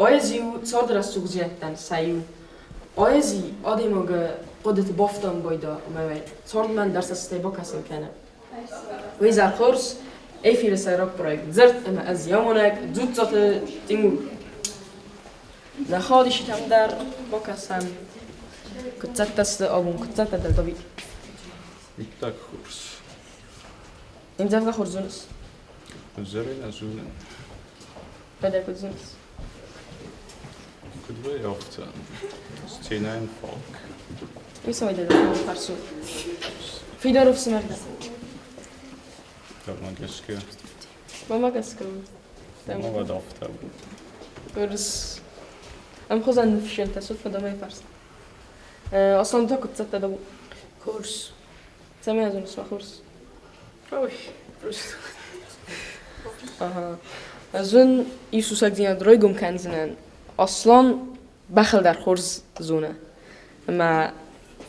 Poeziju co teraz sugzietten saju. Poezji ademog قدرت بافتم بايدا ما صار من درس استيباك هستم كنا ويزار خورس أي في رسالة بروجكت زرت أما أزيامونك زود زات تيمور نخادش تام در باكسم كنت تست أبون كنت تدل طبيعي tak خورس إنت أفكار خورزونس زرين أزون بدأ كورزونس كنت بيافت ستينين فوق يسوي ده فارسو في دارو في سمرده ما قسكي ما قسكو ما بدافت كورس أم خزان نفشل تسوت فدا ما يفرس أصلاً ده كنت تدبو كورس سامي هذا اسمه كورس روش آها أظن يسوع دينا درايقوم كان زمان أصلاً بخل در خورز زونه ما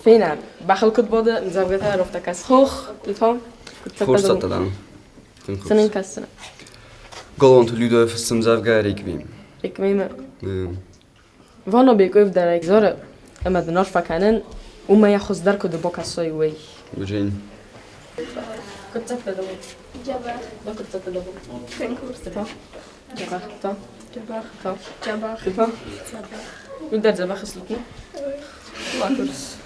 فينا بخل كنت بوده نزوجتها رفتا كاس خوخ تفهم خورس تدلم سنين كاسنا قلون تليدو فستم زوجة ريكبيم ريكبيم وانا بيقف در اجزاره اما دناش فكانن وما ياخذ در كده بوكاسوي وي بجين كنت تدبو جبر ما كنت تدبو كان كورس تفهم جبر تفهم جبر تفهم جبر تفهم من در زبا خسلتني ما كورس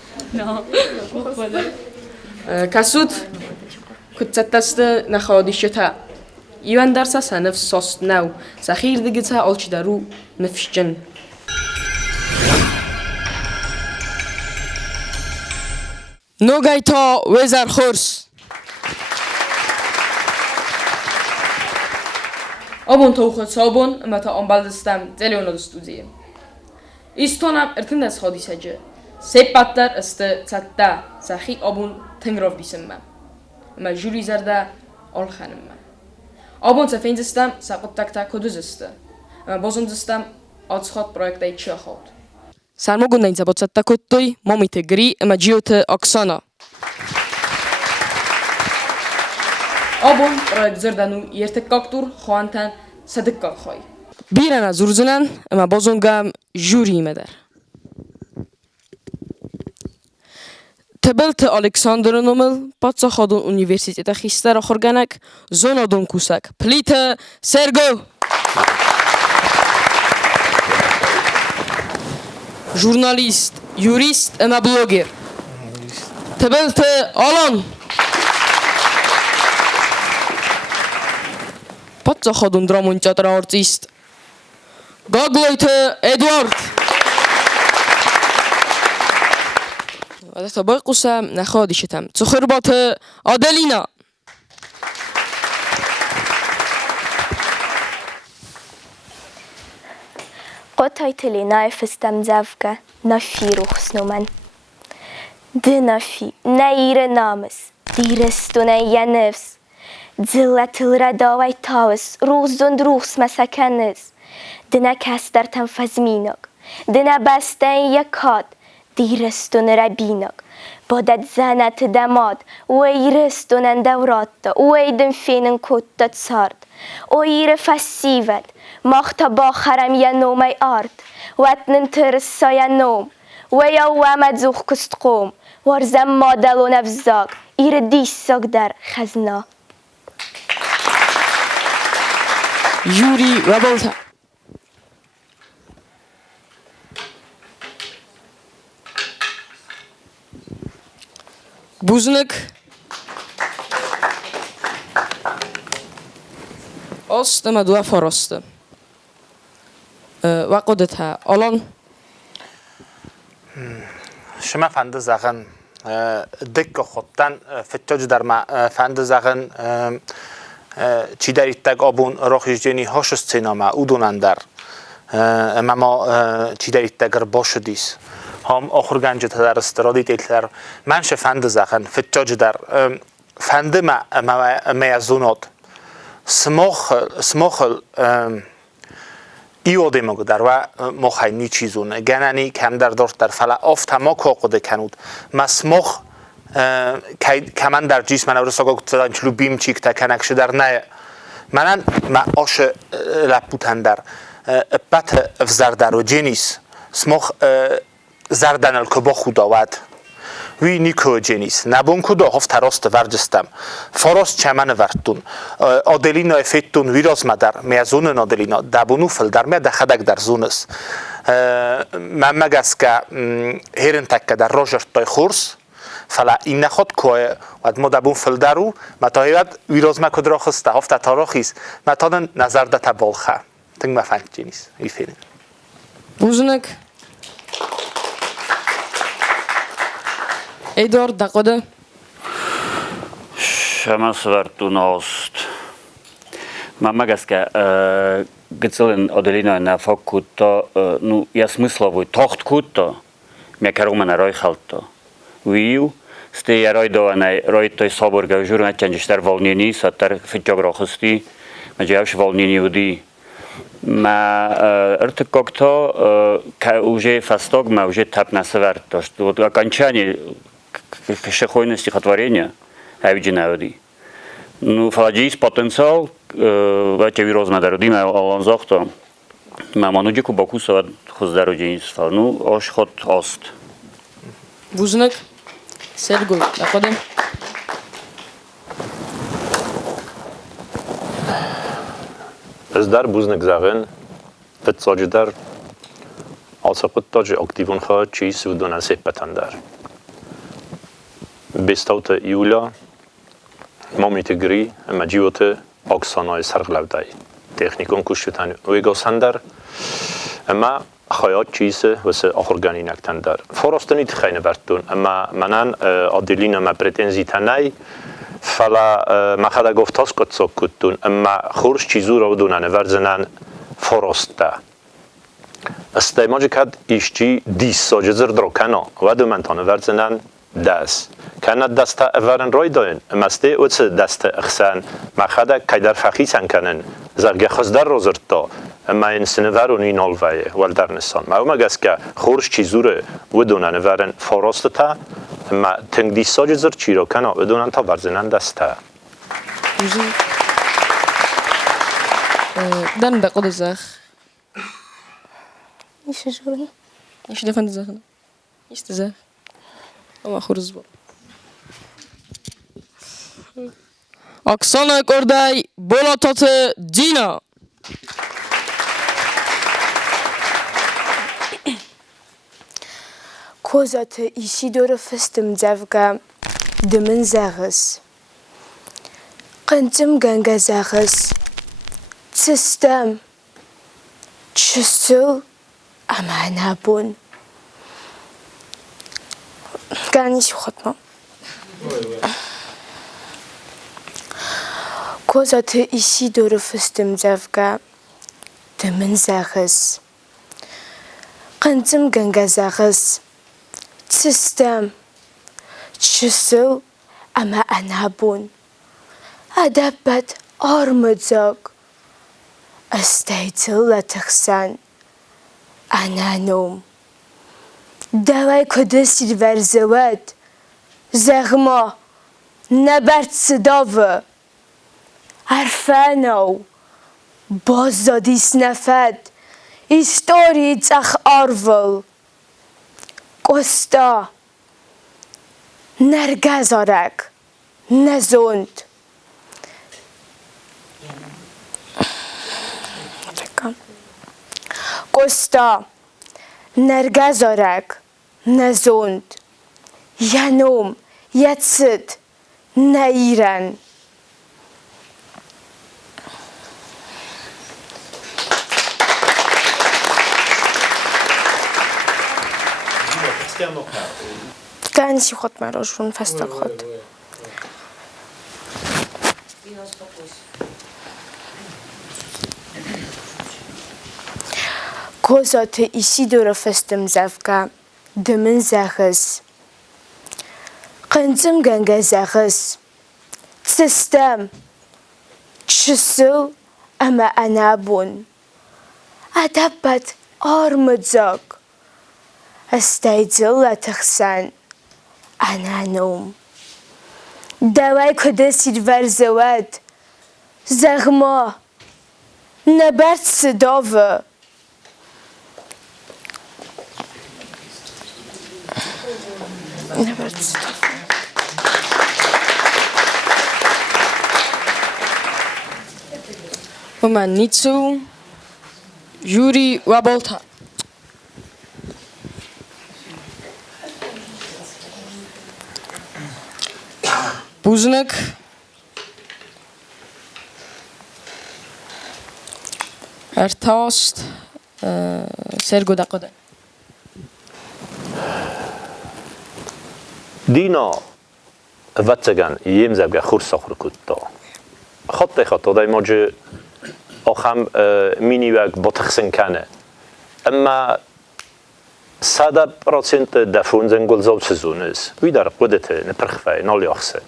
كاسود كنت تست نخاديشتها يوان درسا سنفس صوست ناو سخير دقيتها أولش دارو نفشجن نوغايتا وزار خورس أبون توخد صابون اما تا أنبالدستم زليونا دستوزيه إستونم ارتندس خاديسة جه سپاتر است تدا سخی آبون تنگراف بیسم ما جولی زرده آل خانم آبون سفین دستم سقط تک تک کدوز است ما بازم دستم آتشات پروژه چه خود سرما گونه این زبان تک کدوی مامیت گری ما جیوت آکسانا آبون پروژه زردنو یرتکاکتور خوانتن صدق خواهی بیرن از زورزنن ما بازم گم جوری مدر تبلت ألكسندر نومل باتسا خادون أونيفرسيتي خيستر خورغانك زونا دون كوساك بليتا سيرغو جورناليست يوريست اما بلوجر تبلت آلان باتسا خادون درامون تياتر آرتيست غاغلويت إدوارد تا باقی قسم نخادیشتم تخربات آدلینا قطعت لي نايف استمزافك نفي روخس نومن دنفي نير نامس ديرستون يا نفس دلت الرداوي تاوس روزون روخس مسكنز دنا كستر تنفزمينك دنا بستن يكاد دیرستون ربینک بادت زنت دماد ویرستون اندورات ویدن فینن کتت سارد ویر فسیود مختا باخرم یا نومی آرد وطنن ترسا یا نوم ویا ومد زوخ کست قوم ورزم مادلون افزاق ایر دیساق در خزنا یوری و بولتا بوزنك أست ما دوا فرست وقدتها الان شما فند زغن دک خودتن فتوج در ما فند زغن چی در ایتگ آبون راخیجینی هاش سینما اودونن در ما چی در ایتگر باش دیس هم آخر گنج در استرادی تیتر منش فند زغن فتوج در فند ما میازونات سماخل ایوده مگه در و مخینی چیزونه گنانی کم در داشت در فلا آفت ما کاقده کنود مسمخ کمان در جیس من اورسا گفتن چلو بیم چیک تا کنکش در نه منن ما آش لپوتن در بات افزردر و جنیس سمخ زردن الکبا خداوند وی نیکو جنیس نبون کدا هفت راست ورجستم فراست چمن وردتون آدلینا افیتون ویراز مدر میازون آدلینا دبونو فل در می دخدک در زونس ممگس که هرن تک در راجر تای خورس فلا این نخود که وقت ما دبون فل درو متاهیت ویراز ما کدرا خسته هفت تاراخیس متادن نظر ده تبالخه تنگ مفهمت جنیس ایفیرین بوزنک ایدار دقیقه شمس ورتون است ممگس که گذلن آدلینا نفاق کتا نو یا смысловой تاخت کتا میکرومن رای خالتا ویو ستی رای دوانه رای توی صبر گوجور نچنجشتر والنینی ساتر فیجاگ راخستی مجیوش والنینی ودی ما ارتکاکتا که اوجه فستاگ ما اوجه تپ نسورد داشت و окончание шехойной стихотворения Авиджинауди. Ну, фаладжис потенциал, ваче вироз мадарудим аланзахта, мамануджи кубакусавад хоздаруджинис фал. Ну, ош ход ост. Бузунак, Сергой, находим. ازدار بوزنک زاغن فتساجدار آسقط تاج اکتیون خواهد چیز و دونن سپتندر بستاوت یولیا مامیتی گری مجیوت اکسانای سرگلودای تکنیکون کشتن ویگاسندر اما خیات چیز واسه آخرگانی نکتندر فراستنی تخینه بردون اما منن آدلین ما پرتنزی تنای فلا ما خدا گفتاس کت سکوتون اما خورش چیزو رو دونن ورزنن فراسته استیماجی کد ایشچی دیس ساجزر دروکنا و دو منتانه ورزنن دست کنه دست اورن رای داین مسته اوت دست اخسان ما خدا کیدر فخیسن کنن زرگ خزدر روزرتا اما این سنورونی نالویه ولدر نسان ما اومگس که خورش چیزو رو و دونن ورن فراسته تا اما تنگ دیس ساجزر چی رو کنه و دونن تا ورزنن دسته دن دقیقه زخ میشه جوری؟ میشه دفن زخ نه میشه زخ اما خورز با اکسان کردای بولاتات دینا کوزات ایشی دور فستم زفگا دمن زغس قنتم گنگ زغس سیستم چسل اما نبون گانیش خودم کوزات ایشی دور فستم زفگا دمن زغس قنتم گنگ زغس سیستم چسل اما نبون ادبت آرمزاگ استیتل تخسن انانوم دوای کدسید ورزود زغما نبرد صداوه عرفانو باز دادیس نفد ایستوری تخ آرول قستا نرگزارک نزوند قستا نرگزارک نزوند ینوم یتسد نیرن گنجی خود مراشون فستق خود کوزات ایشی دور فستم زفگا دمن زغس قنتم گنگ زغس سیستم چسل اما انابون ادبت آرمزاگ استیدل تخسن انانوم دوای کدسید ورزود زغما نبرد صداوه و من نیتسو جوری و بالتا بوزنک ارتاست سرگو دقیقه دینا واتگان یم زبگه خورس آخر کتا خطه دای ماجه آخم مینی وگ با تخسن کنه اما 100% دفون زنگل زوب سزونز وی در قدرت نپرخفه نالی آخسه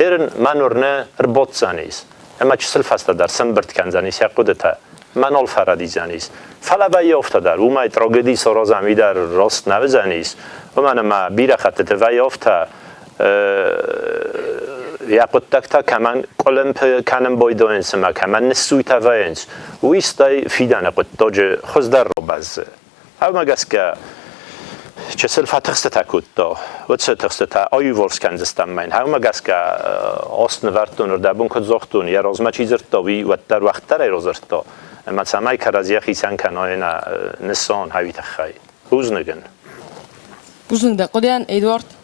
هرن منورنه رباط زنیز اما چه سلفسته در سنبرد کن زنیز یا قدرت منال فردی زنیز فلا بایی افته در او مای تراگدی سارازم وی در راست نوه زنیز و من ما بیره خطت وی افته یا قدرت کمان کلم کنم بایده اینس ما کمان نسوی تا وی اینس و ایستای فیدن قدرت خوز در رو بزه او مگس که چه سلفه تخسته تکود دا و چه تخسته تا آیو ورس کنزستم من او مگس که آست نوردتون رو دبون کد زاختون یا رازمه چیزر داوی و در وقت در ایرازر دا اما سمای کرازیه خیسن کنای نسان هاوی تخی بوزنگن بوزنگ قدیان ایدوارد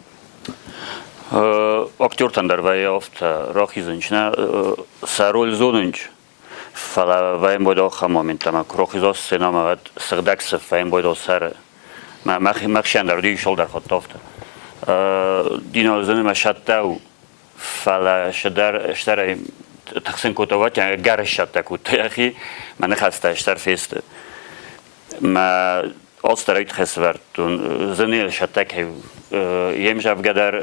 اکتور تندر وی افت راخی زنچنه سرول زوننج فلا ویم باید آخه مومنت ما راخی زاست سینما وید سقدک سف ویم باید سر مخشن در دیگه شل در خود تافته دینا زنه ما شد دو فلا اشتر تقسیم کتوات یعنی گرش شد کت یخی من نخسته اشتر فیسته ما آسترایت خسورتون زنه شد که یم جاب قدر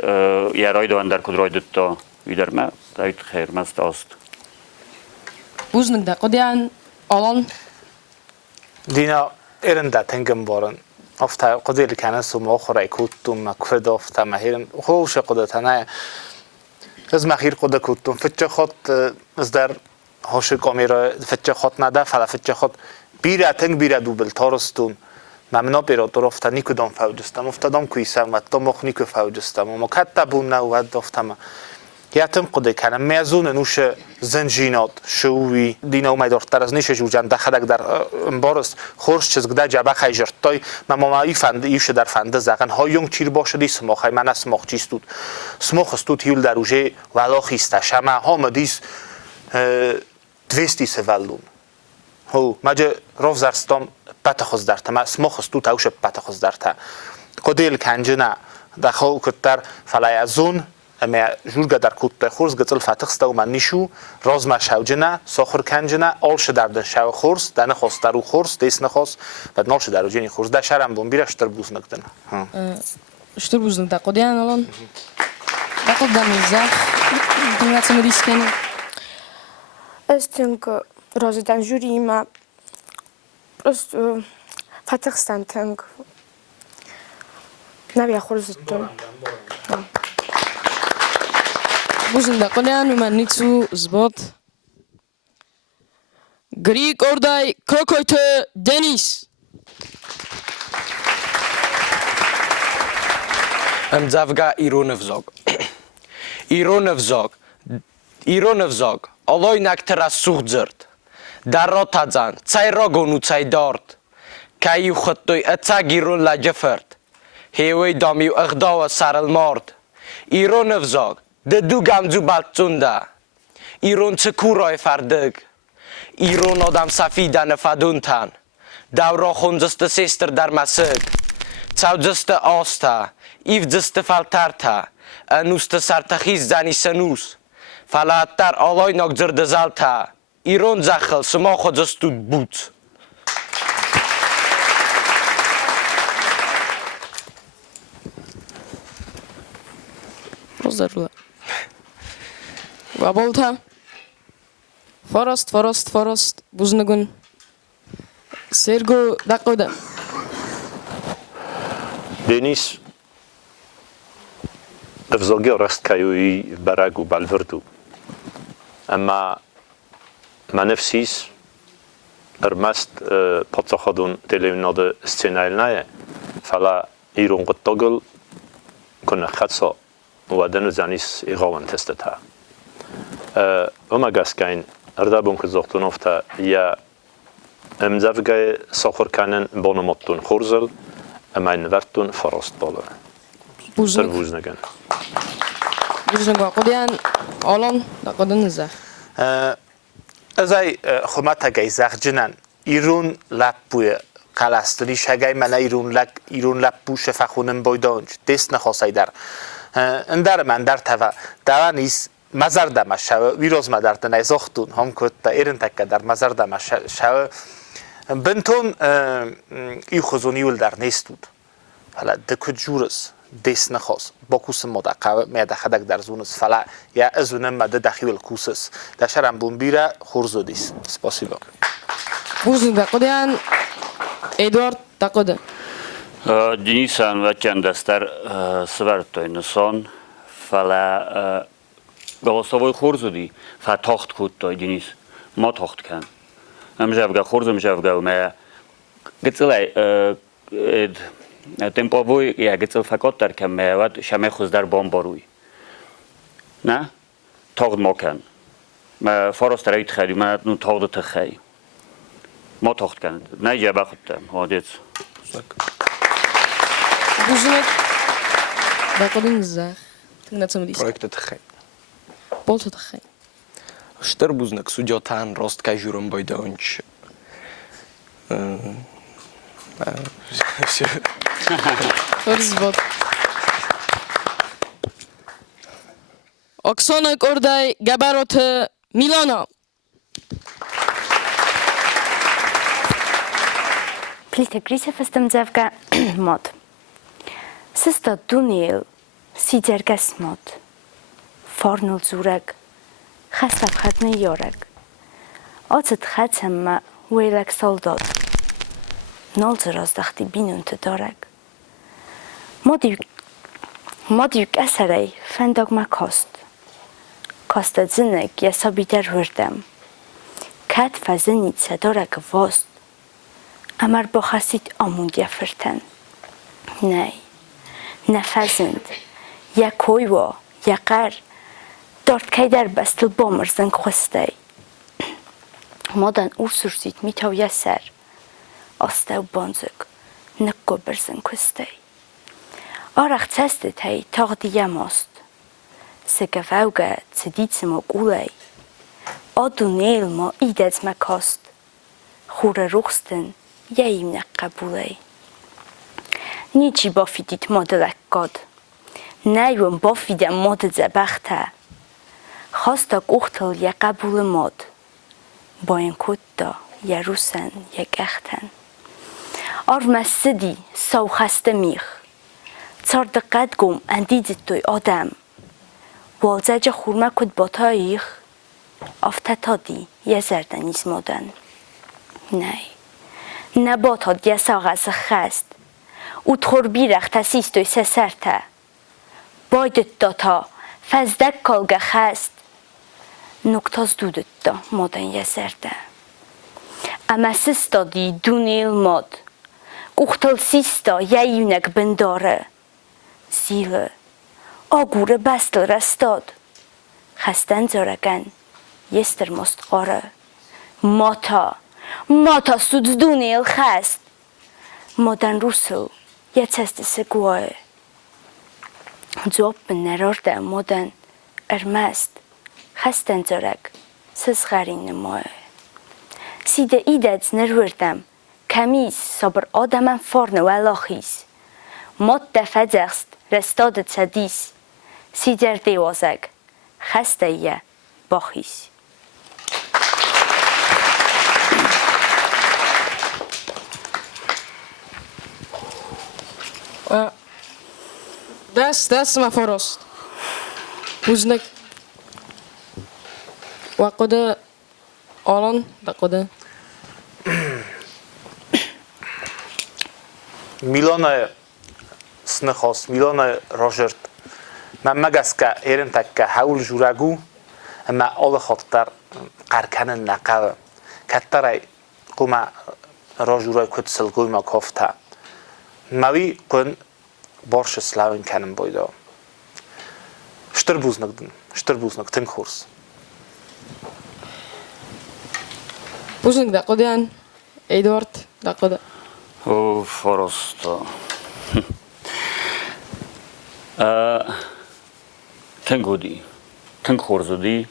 یا رای دوان در کد رای دتا ویدر ما رایت خیر مست آست بوزنگ دا قدیان آلان دینا ایرنده تنگم بارن افته قدیل کنه سوم آخره کتون مکفد افته مهیرن خوش قدرتنه از مخیر قدر کتون فتچه خود از در هاش کامیرا فتچه خود نده فلا فتچه خود بیره تنگ بیره دوبل تارستون ممنا پیراتور افته نیکو دام فوجستم افتادم کویسم و تمخ نیکو فوجستم و مکتبون نوود افتم یاتم قدر کنم میزون نوش زنجینات شوی دینا اومد دارتر از نیش جوجان دخلک در بارست خورش چیز گده جبه خیجرت تای مامایی فند ایش در فنده زغن ها یونگ چیر باشه دی سماخ من اسماخ چیستود سماخ استود هیول در اوجه ولا خیسته شما ها مدیس 200 سوالون هو مجه روز زرستم پتخوز درته ما سماخ استود اوش پتخوز درته قدیل کنجنه دخل کتر فلایزون اما جورگا در کت خورس گتل فتخسته و من نیشو راز مشهوجنه ساخر کنجنه آلش در دن شو خورس دن خواست درو خورس دیس نخواست و نالش درو جنی خورس ده شرم بون بیره اشتر بوز نکدنه اشتر بوزنگ دا قدیان آلان دا قدام زخ دنگات مدیس کنی استنگ رازدن جوری ما پرست فتخستن تنگ نبیا خورزتون بوزنگ دا قدیان و من نیتسو زباد گریگ اردای کوکویت دنیس امزافگا ایرون افزاگ آلای نکتر از سوخ زرد در را تزن چای را گونو چای دارد که خطوی اتسا گیرون لجفرد هیوی دامیو اغدا و سرل مارد ایرون افزاگ ده دو گمزو بلتونده ایرون چه کورای فردگ ایرون آدم سفیدن فدون تن دورا خونزست سیستر در مسگ چاو جست آسته ایف جست فلترته انوست سرتخیز زنی سنوس فلاتر آلای نگذرد زلته ایرون زخل سما خود جستود بود Pozdravuje. Vabolta. Forest. Buznegun. Sergo dakoda. دنیس افزاگی رست کیوی برگ و بالوردو اما من نفسیس ارمست پاتsa خودون تلویزیون استنایل نه فلا ایران قطعل كنا خدصة ودنو زانيس إغاوان تستتها وما قاسكين أردابون كزوقتون أفتا يا امزافقاي ساخر كانن بانماتون خورزل اما نورتون فراست بالا سر بوزنگن قدیان آلان دقدن زخ ازای خمات گای زخ جنن ایرون لپوی قلستری شگای من ایرون لپو شفخونم بایدانج دست نخواستای در اندر من در توا دوا نیست مزار دمش شو ویروز مدار تنای زختون هم کت تا ایرن تک در مزار دمش شو بنتون ای خزونی ول در نیستود حالا دکت جورس دست نخواست با کوس مدقه میاد خدک در زونس فلا یا ازونم مده دخیل کوسس در شرم بومبیره خورزو دیست سپاسیبا بوزن دقدیان ادوارد دقده Dinisan večen dester svertoj nëson, fala galosovoj хуrzudi, fa tocht kuttoj dinis, ma tocht kan. Mżewga churzu mżewga me gëcëlaj tempovoj ja gëcël fakotar kam me wat shamechus dar bombaruj. Na? Tocht mokan. Ma faros eruit gehad, ma nu tocht te gij. Ma tocht kan. Nee, ja baguttem. Ho dit. بوزنك دقدن زخ تنتم ديس Projekte tchej. بولت تخي Штер бузник судьотан рост кажуром бойдонч. Все. Хөрзбот Оксана Кордай Габарот Милана Плите Грийы фестемзевка мод. Сыста дунил сидергес мод. Форнул зурек. Хастав хатны йорек. Оцет хатсамма уэлек солдат. Нолзы раздахти бинунты дорек. Модюк эсерей фендогма кост. Коста зинек я собидер вырдем. Кат фазеница дорек вост. Амар бохасит амунд яфртен. Nej, nefazend, ja koiwa, ja qar, dort kayder bastil bomerzen khostay. Modan ursursit mitaw yaser, astaw bonzuk, nakko berzen khostay. Arach testet hay tagdi yamost. Sekavauga tseditsmo gulay. Adunel ma idets makost. Khura ruxten, yaim naqabulay. نیچی بافیدید مدلک گاد. نیوم بافیدم مدل زبخته. خواستا گختل یا قبول مد. با این کتا یا روسن یا گختن. آر مسدی سو خسته میخ. چار دقت گم اندیدید توی آدم. والزج خورمه کد باتاییخ. آفتتادی یا زردنیز مدن. نه. نباتاد یا ساغز خست. او تخور بیرخ تسیستوی سسرته. بایدت داتا فزدک کالگه خست. نکتاز دودت دا مادن یزرده. اما سستا دی دونیل ماد. گوختال سیستا یایونک بنداره. زیله. آگوره بستل رستاد. خستن زارگن. یستر مستقاره. ماتا سود دونیل خست. مادن روسل. یه تست سگواه جواب نرارده مادن ارمست خستن زارک سز غرین نماه سیده ایدت نروردم کمیز صبر آدمن فارن و الاخیز ماد دفدرست رستادت سدیس سیدر دیوازک خسته یه باخیز دست ما فراست بوزنك وقد آلان دقده میلان سنخاست میلان راجرد من مگس که ایرن تک که حول جورگو اما آل خاطر قرکن نقوه کتره قوم راجورای کتسل گوی ما کافته موی کن بارش سلاوین کنم بایده Штырбузнак тың хорс. Бузник да қодян, Эдуард да қода. Просто. Тынгуди, тынг хорзуди,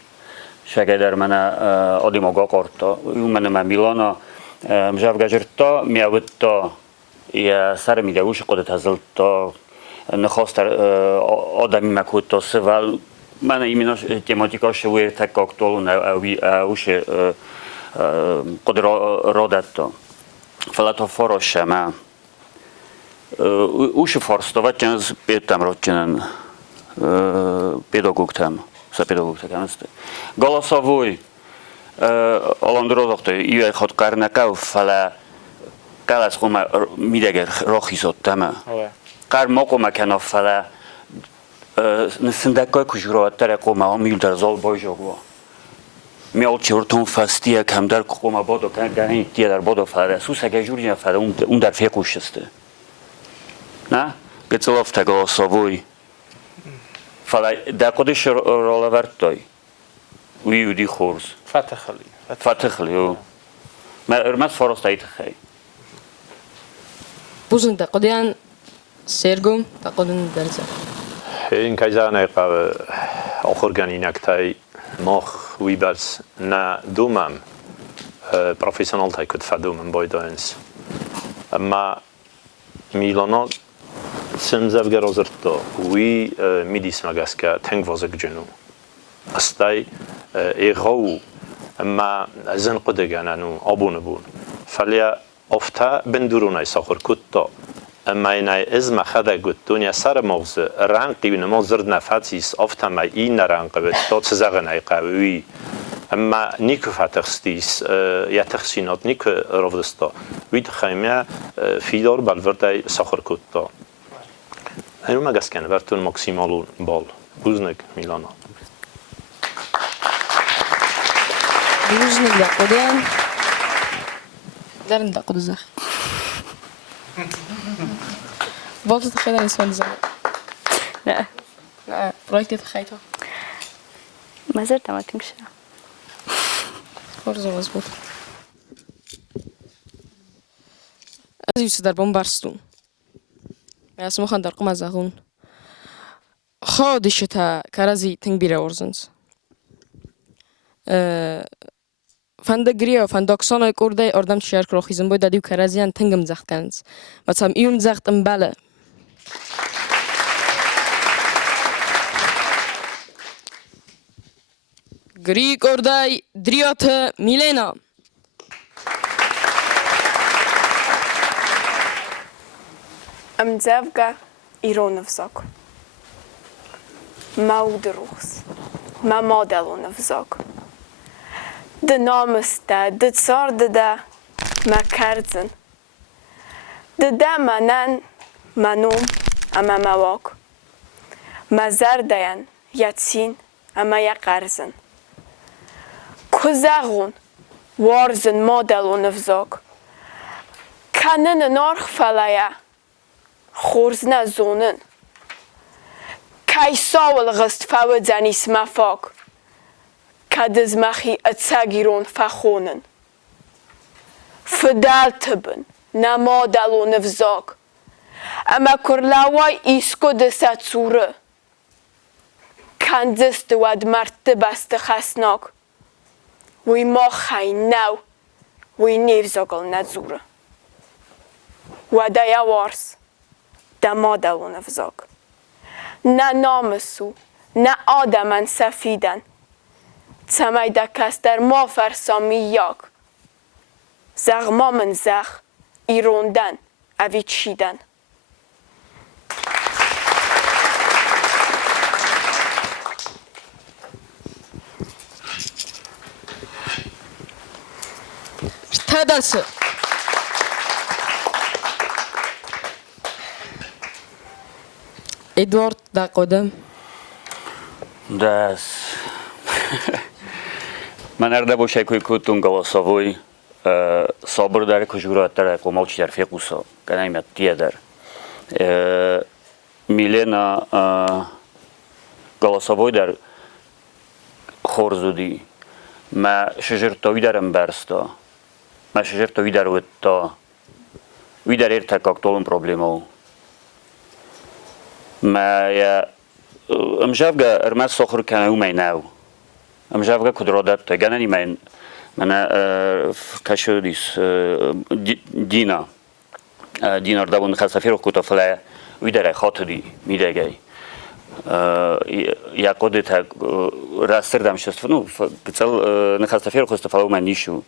шагайдар мана одимога корто. Умана ма Милана мжавгажрта миавутта я сар мидагуш قدرت هزلتا نخواست آدمی مکوتا سوال من ایمیناش تماتیکاش ویر تک اکتول اوش قدر رادت تا فلتا فارش ما اوش فارستوات جنز بیتم راد جنن پیداگوگتم سا پیداگوگتم است گالاساوی آلاندرازاخته ایوی خود کرنکاو فلا قلعه خوما میدگر راخی زدتمه قر موقع مکن افلا نسندکای کجورات تر قوما هم میل در زال بایجا گوا میال چورتون فستیه کم در قوما بادو کن گرین تیه در بادو فلا سوس اگه جوری نفلا اون در فیه کوشسته نه گتلاف تگلا سابوی فلا در قدش رالورد دای ویودی خورز فتح خلی ما ارمت فارست ایت خی بوزن دا قدیان سرگم دا قدن درزه این کجا نیقه آخرگانی نکتای ماخ ویبرز نه دومم پروفیسیونال تای کد فدومم بایداینس اما میلانا سنزفگر آزرتا وی میدیس مگس که تنگ وازک جنو استای ایغاو اما زن قدگانانو آبونه بون فلیا افتا بندرونای ساخر کتا اما اینای ازم خدا گوت دنیا سر مغز رنقی و نماز زرد نفاتیس افتا ما این رنق بید تا تزاق نایقاوی اما نیکو فتخستیس یا تخسینات نیکو رفدستا وید خیمه فیدار بالوردای ساخر کتا اینو مگس کنه برتون مکسیمالون بال بوزنگ میلانا بوزنگ دا قدیان درن دا قدوزخ بابت تخيل اسم زمان لا برايك تخيلها ما زلت ما تمشي خورزه مظبوط از یوسف در بومبارستون اسمو خان در قم زغون خادشتا کرازی تنگ بیره ورزنز فند گریا فند اکسانای کرده اردم شهر کراخیزم باید دیو کرازیان تنگم زخت کنز مثلا ایون زختم بالا گری کرده دریات میلینا امزافقا إيرون نفزاك ما ودروخس ما مادلو نفزاك د نامسته د تصار ده ما کرزن ده منن منوم اما مواک ما زردین یتسین اما یا قرزن کزاغون وارزن مادلو نفزاک کنن نارخ فلایا خورز نزونن کایساول غست فاود زنیس مفاک کدز مخی اتساگیرون فخونن فدال تبن نمادلو نفزاک اما کرلاوای ایسکو دست سوره کندست ود مرتبست خسناک وی ما خی نو وی نیفزاگل نزوره و دیا وارس دمادلو نفزاک نه نامسو نه آدمن سفیدن تمای دکست در ما فرسامی یاک زغما من زخ ایروندن اوی چیدن تدسه ادوارد دا قدم دست من ارده باشه که کتون گلاساوی صابر داره کجورات داره قومال چی در فیقوسا که نمیاد تیه در میلینا голосовой در خورزودی ما شجرتوی درم برستا ما شجرتوی در وتا وی در ارتکاک طولم پروبلیمو ما یا امجابگا ارمز سخر کنه او میناو امجابگا کدرادت تا گنانی من کشو دیس دینار دابون خسافی رو کتا فلای وی در خاطری میدگی یا قدرت راستر دمشست نو قصل نخستفیر خوست فلو من نیشو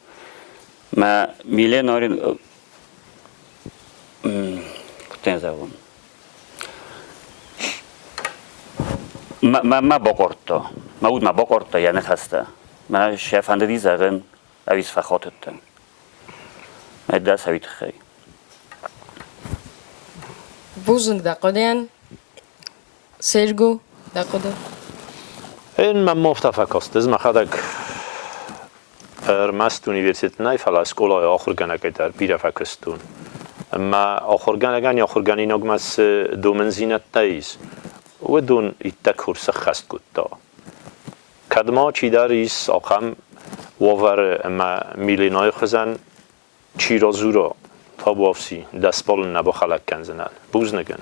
ما میله نارین تنزاون ما باقورتا ما بود ما باقورتا یا نخسته من شفنده دی زغن اویز فخاتتن ما دست هویت خی بوزنگ دقیقاً سرگو دقیقاً این من مفتفق است از مخدک مست universitet nej falla skola آخر گنگه در بیره فکستون اما آخر گنگان یا آخر گنی نگمس دومن زینت نیست و دون ایت کورس خست کتا کدما چی داریس آخم وور اما میلینای خزن چی را زورا تا بافسی دست بالن نبا خلق کنزنال بوز نگن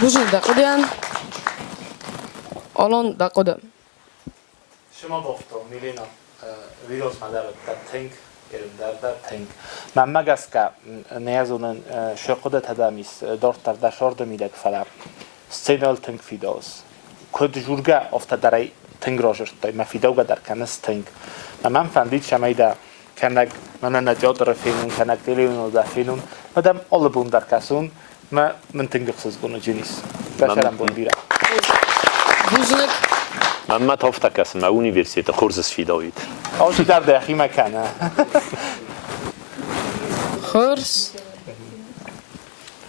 بوزن دقیقاً الان دقیقاً شما بافتم میلینا ویروس مادر تنگ در تنگ من مگس که نیازون شقده تدامیس دارت در شارد میدک فلاب سینال تنگ فیداس کد جورگا افت درای تنگ راجش تای ما فیداوگا در کنس تنگ من فهمید شمایده کنک من نجات رفیقون کنک دیلیون دفینون مدام آلبوم در کسون من تنگ خصوص گونه جنیس بشرم بودیره بوزنگ من تافت کس ما universitet خورز فیداوید آوشی در داخلی مکانه خورس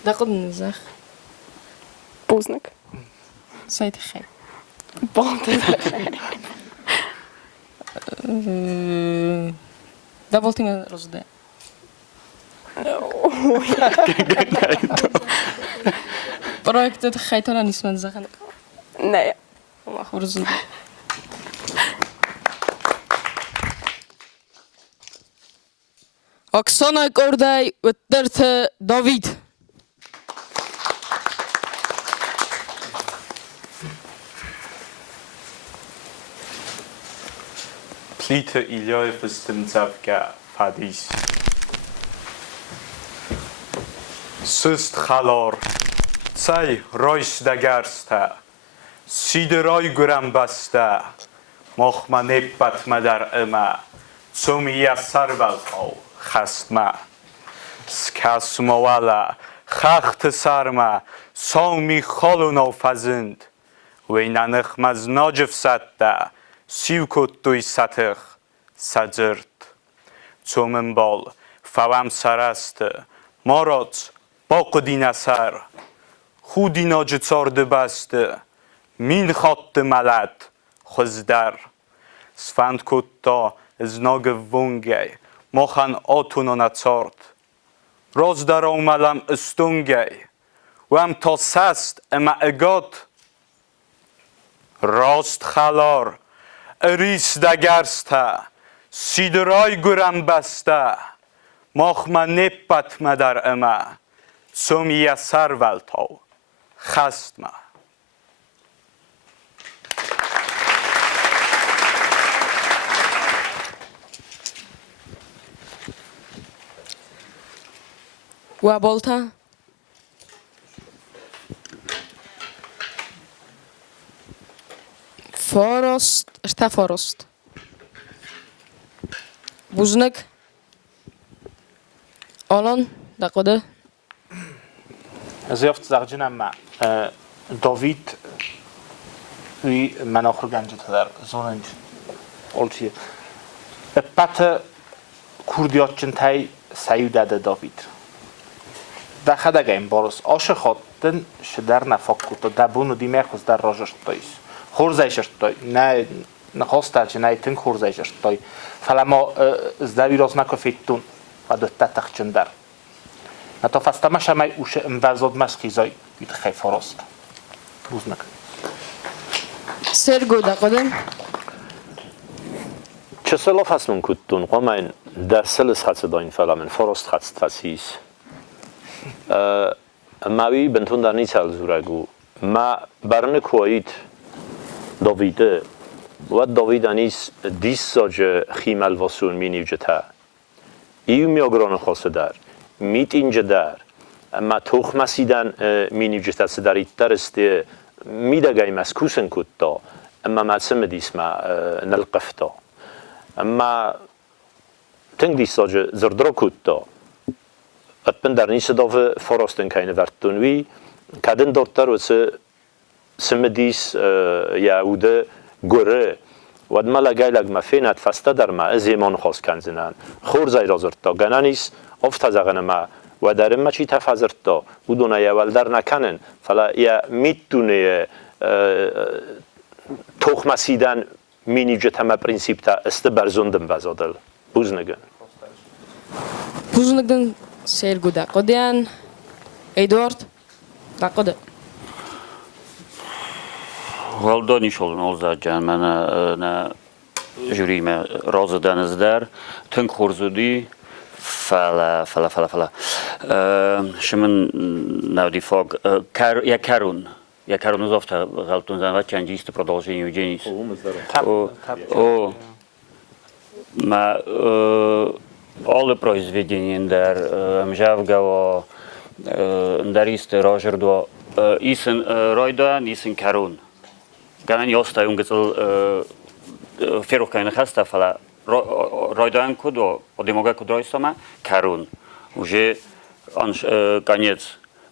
دقیقاً نزخ بوزنگ سایت خیر باند دابلتینگ rozde projektet خیتانا نیست من زخن نه الله خورز Oksana Kordaj و درت داوید Plite Ilja Festimzavka Fadis. Sust Khalar. Say Rois Dagarsta. Sideray Guram Basta. Mokhmaneb Batmadar Ema. Somiya Sarval Au. Khastma. Skasmawala. Khacht Sarma. Somi Kholunov Fazend. Weynanık Maznajf Satta. سیوکوت دوی سطح سجرد چومن بال فوام سرست مارات باق دین سر خودی ناجتارده بست مین خط ملد خزدر سفند کتا از ناگ ونگی مخن آتونا نچارد راز در آملم استونگی و هم تا سست اما اگاد راست خلار اریس دگرسته سیدرای گرم بسته ماخما نپت مدر اما سومی سر ولتاو خست ما و بالتا فارست اشتا فارست بوزنگ آلان دقیقه از یافت زغجنم ما داوید وی من آخر گنجت در زوننج اولتیه پت کردیات چنتای سیو داده داوید در خدا گیم باروس آش خودن شدر نفاق کتا دبونو دیمه خوز در راجشت دایست خورزایشش توی نه نخواست چه نه تن خورزایشش توی فلما زدی راز نکفتون و دو تختن در نتا فستمش همه اوش اموزاد مسخیزای بیت خیلی فراست بوزنک سرگو دقدم چه سلاف هست من کتون قامین در سلس حدس داین فلامن فرست حدس تفسیس ماوی بنتون در نیچال زورگو ما برن کوایت داویده و داوید انیس دیس ساج خیمال واسون مینیو جتا ایو میاگران خاصه در میت اینجا در اما توخ مسیدن مینیو جتا سداریت درسته میدگای مسکوسن کتا اما ماتسم دیس ما نلقفتا اما تنگ دیس ساج زردرا کتا اتبن در نیست داو فراستن کاین ورتونوی کدن دورتر و سمدیس یهوده گره و دم لگای لگ مفینت فسته در ما زمان خاص کنزنن خور زای رازرتا گنانیس افت زغن ما و در ما چی تفازرتا و دونه اول در نکنن فلا یا میتونه توخ مسیدن مینی جتما پرینسیپ تا استبرزوندم بزادل بوزنگن سرگو دقدن ایدوارد دقده Валдони шолун олзаджан мана жюриме розданыздар тын хурзуди фала шимин навди фог я карун завтра галтун занва чанджисты продолжение денис о ма alle произведения дар мжавгаво даристы рожердо исен ройдан исен карун Ganani ostaju ungecel feruch keine hasta fala rojdan kudo odimoga kudrojstoma karun уже конец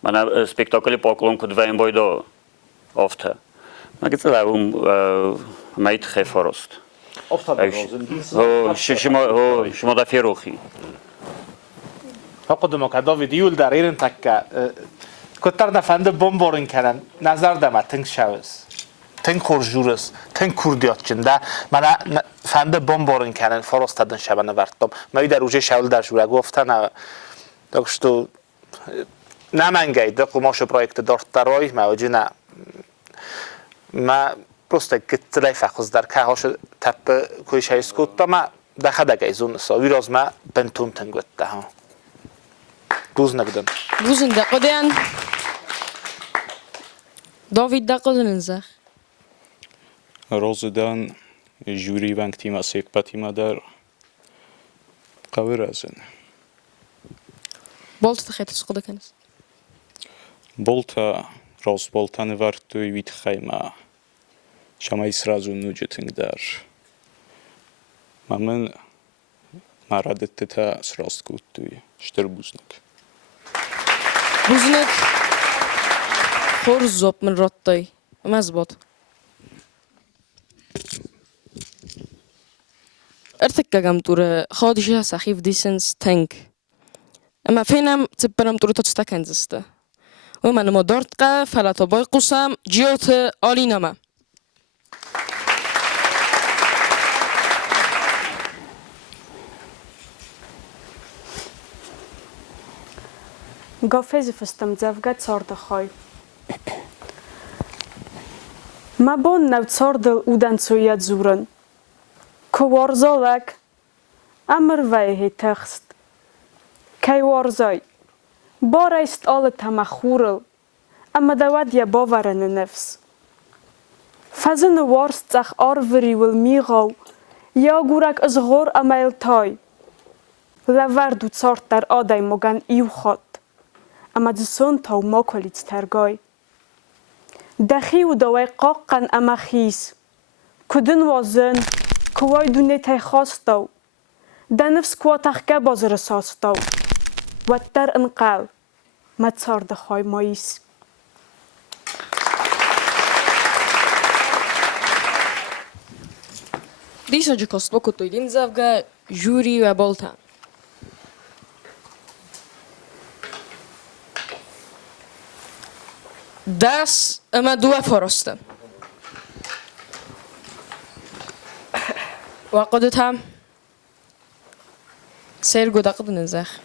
mana spektakl poklon kudvaim boydo ofta magecela mait kheforost ofta shimo da feruchi قدم که داوید یول در ایران تک کتر نفنده بمبارن کردن نظر دم تنگ شوز تنگ خورجورس تنگ کردیات چنده من فنده بمبارن کردن فراستادن شبانه وردم من در روزه شاول در جوره گفتن داشتو نمنگی در قماش پروژه دارت درای موجی نه ما پروسته کتلای فخوز در که هاش تپ کویش هایسکوت تا ما دخده گیزون ساوی راز ما بنتون تنگوت ده ها دوز نگدن دوزن دقدن داوید دقدن انزخ رازدان جوری ونگ تیما سیک پتیما در قوی رازن بولت خیلی سخوده کنست بولتا راز بولتان ورتوی ویت خیما شما سرازو نوجتنگ در من مرادت تا سراست گوت توی شتر بوزنک خور زوب من راتای مزبط ارتكاقم تور خادشة سخيف ديسنس تنك اما فينم تبرم تور تستكن زسته ومن ما دارتقه فلا تباي قسم جيوت آلينما Gafezi fıstam zevgat sardı xay. Ma bon nav sardı udan soyad zuran. Kvarzalak amr vayhi text. Kay warzay. Barayst alle tamakhurl. Amma dawad ya bawaran nefs. Fazن warst zach arveri wil migaw. Ja gurak az ghor amail tay. Lavard u sart dar aday mogan iw khat. اما دسون تاو ما کلیت ترگای. دخی و دوای قاقن اما خیز. کدن وازن کوای دونه تای خواستاو. دنفس کوا تخکه باز رساستاو. و تر انقل ما تسار دخوای ماییس. دیشا جی کست بکو تویدین زفگه جوری و بالتن. داس اما دو فرسته وقدت هم سرگو دقد نزخ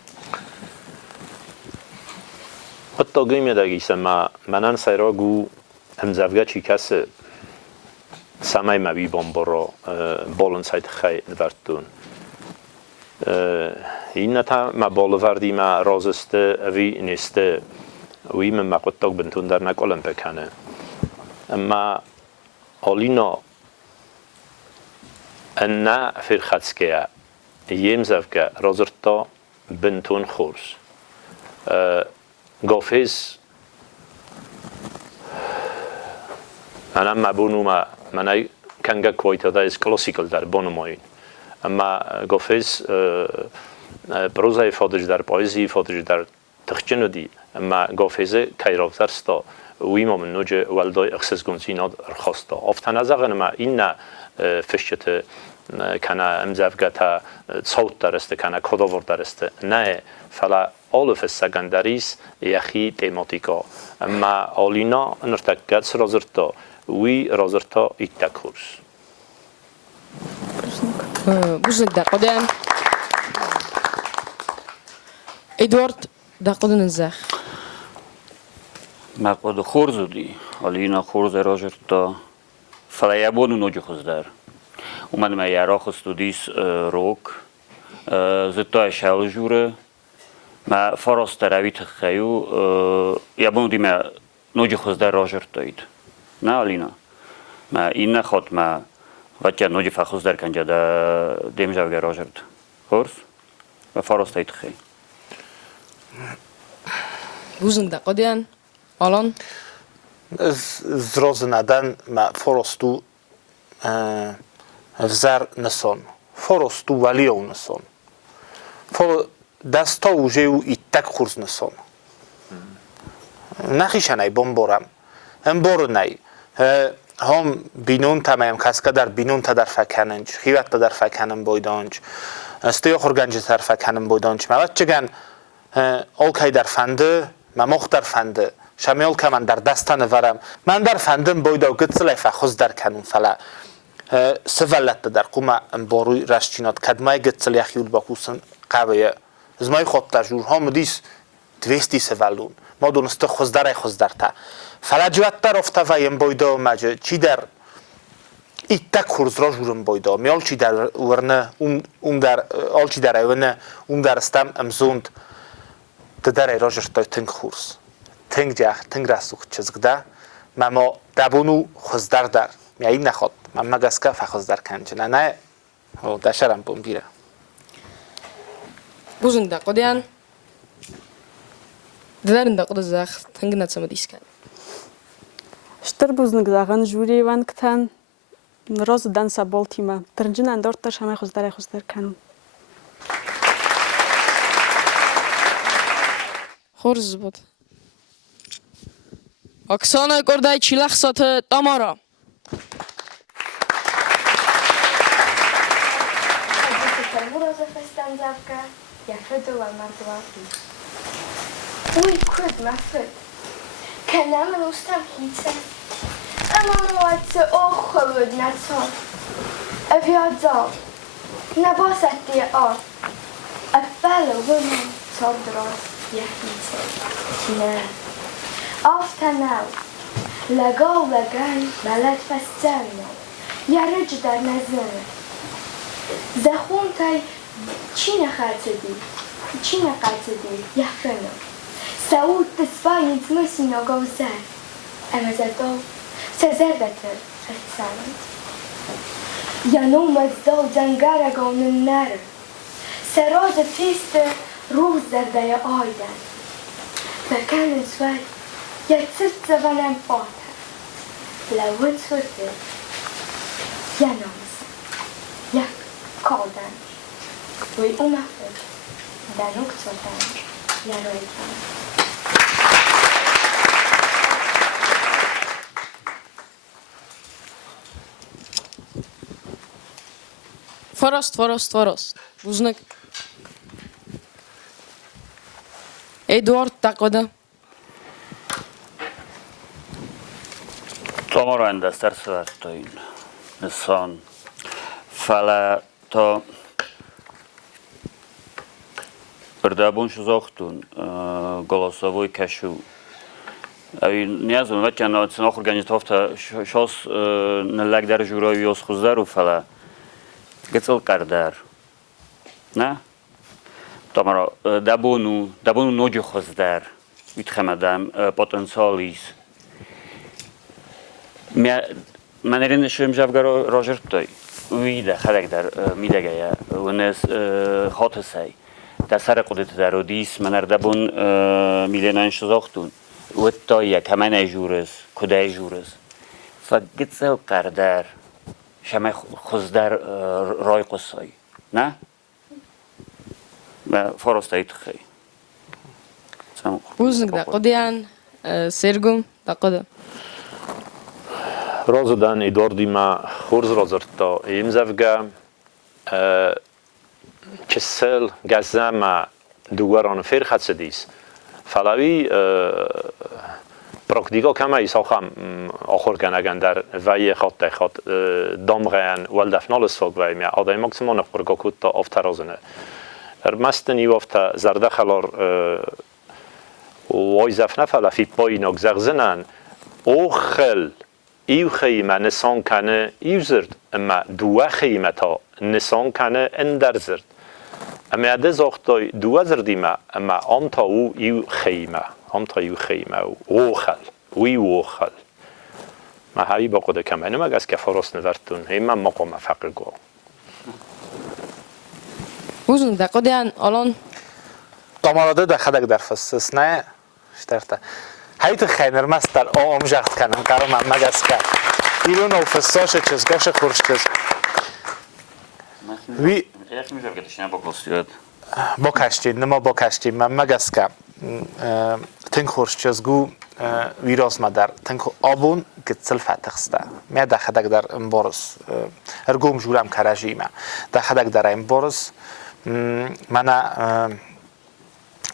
حتی گیم دقیقه منان سیراگو امزافگا چی کس سمای مبی بامبارا بالن سایت خی نوردون این نتا ما بالوردی ما رازسته اوی نیسته وی من مقطع بنتون در نکولم بکنه اما آلینا ان فرخاتسکیا یمزافگا رازرتا بنتون خورس گافیز أنا ما بونو ما منای کنگا کویتا دا is کلاسیکل در بونو ماین اما گفیس بروزای فادج در پایزی فادج در تخچنو دی اما گفیزه کایرافتر ستا وی ما من نوجه ولدای اخسس گونسیناد رخاستا افتن از اغن ما این نه فشت کنه امزافگا تا صوت درسته کنه کداور درسته نه فلا آلف سگندریس یخی تماتیکا اما آلینا نرتکت رازرتا وی رازرتا ایتکورس. بوزنک در قدم. ادوارد در قدم نزخ. ما قد خورزودی. آلینا خورز رازرتا فلیابونو نوجه خزدار. اومد ما یارا خستودیس روک زتا شال جوره ما فراست روی تخیو یابونو دی ما نوجه خزدار رازرتایید. نه آلینا ما این نخواد ما وقتی نوجه فخوز در کنجا دا دیم جوگر راجرد خورس و فراستایت خی بوزن دا قدیان آلان زراز ندن ما فراستو وزر نسان فراستو ولی او نسان دستا وجه او ایتک خورز نسان نخیشنای بمبارم امبارو نای هم بینون تمام کسکه در بینون تا در فکننج خیوت تا در فکنن بایدانج استی آخر گنج در فکنن بایدانج مواد چگن آلکای در فنده ممخ در فنده شمیال که من در دستان ورم من در فندم بایدا گتسلی فخوز در کنون فلا سولت در قوم امباروی رشتینات کدمای گتسلی خیول باکوسن قویه از مای خود در جور هم دیس 200 سولون ما دونسته خوز در تا فلجوت در افته و یم بایدا مجه چی در ایتک خورز را جورم بایدا میال چی در ورنه در آل چی در ایونه در استم امزوند در را جرتای تنگ خورز تنگ رسوخ چزگده ما دبونو خوز در میایی نخواد من مگسکه فخوز در کنجنه نه دشرم بومگیره بوزن دا قدیان درن دا قد زخ تنگ نتسمه دیسکن شتر بوزنگ زاغن جوری وان کتن راز دن سبال تیما ترنجن اندار تر شمای خوز در کنون خورز بود اکسانه گردای چیلخ ساته دامارا Oj, kud maffet. Kan jag men ostam hitsa? Amma nåt så åsjövud natson. Avjadza. När bara sett det av. Att bälla vunnen sådras jag hitsa. Nej. After now. Lagan. Balad fastana. Jag röjdar nazana. Zahun taj چی نخرڅدی چی نقرڅدی یفرنو سعود تسفاین تمسینا گوزر اما زدو سزردتر احسان یا نوم از دو جنگاره گونن نر سراز تیست روز زرده آیدن بکنن سوید یا ترت زبانم آتر لون سوده یا نامز یک کادن وی اومد در نکت سلطان یا روی کنم فراست بوزنک ادوارد تقوده تامارا اندستر سورتاین نسان فلا تا Передабон шузахтун голосовой кашу نیاز اون وقتی آن سناخ ارگانیزات شاس نلگ در جورایی از خوددار و فلا گتل کردار نه تمام دبونو نوجه خوددار میتخمدم پتانسیالیس من رنده شویم جوگر راجر توی ویده خدک در میدگه و نس خاطر سی در سر قدرت در ودیس من دبون میلینان شزاختون و تایی که من ایجورس کدای جورس فقط سو کردار شما خوددار رای قصایی نه و فرستایی تخی وزنك ده قديان سيرجم ده قدم رازدان ایداردی ما خورز رازرد تا ایمزفگه کسل گزه ما دوگران فیر خد سدیس فلاوی پراکتیکا کمه ایسا خم آخر کنگن در وی خط دامغیان ولدفنالس فاق وی می آدای مکسیمان خورگا کود تا آفترازنه مستنی وفت زرده خلار وای زفنه فلا فی پای نگزغزنن او خل ایو خیمه نسان کنه ایو زرد اما دوه خیمه تا نسان کنه اندر زرد اما اده زاختای دوه زردیمه اما آمتا او ایو خیمه او خل او خل ما هایی با قده کمه نمگ از که فراس نورتون هیمه مقام فقر گو وزن ده قديان الان داماراده ده خدک در فسس نه شترته هایت خینر مست در آم جخت کنم کارم هم مگس که ایرون و فساش چزگاش خورشتز وی با کشتی نما با کشتی من مگس که تنگ خورشتزگو ویراز ما در تنگ آبون گتسل فتخسته می ده خدک در امبارس ارگوم جورم کرجیمه ده خدک در امبارس من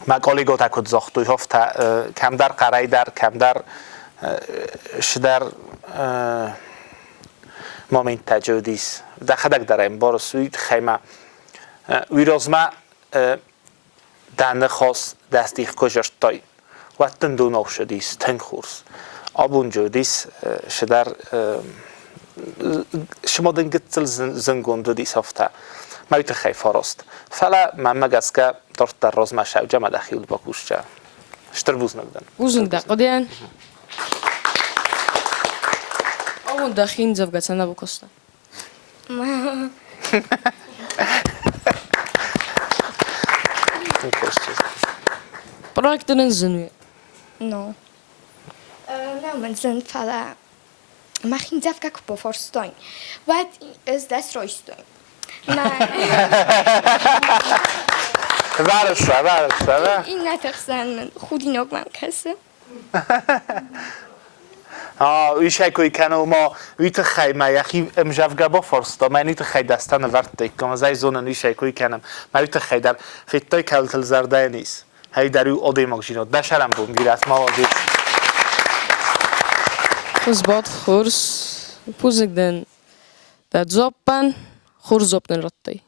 مقاله گوته کد زاختوی هفته کم در قرای در کم در شدر مامین تجودیس دخدک در این بارسوید خیمه ویرازمه دنده خاص دستیخ کجرش تای و تندون آف شدیس تنگ خورس آبون جودیس شدر شما دنگت زنگون دودیس هفته مایت خیلی فراست فلا من مگس که دارت در راز مشه جمع دخیل با کوشچه شتر بوز نگدن وزن ده قديان اون دخين زفقة سنة بكستا براكتن زنوي No. Nou, mensen vallen. Maar geen zelf op voor steun. Wat is dat steun? Maar. Waar. این نترسن خودی نگم کسی. ویشه کوی کنه ما ویت خیمه یخی امجافگه با فرستا من ویت خی دستان ورد دیکم از ای زونن ویشه کوی کنم من ویت خی در فیتای کلتل زرده نیست هی در او آده ماکشینو دشرم بوم گیرت ما آده خزبات خورس پوزگدن در زبان خورس زبان رتی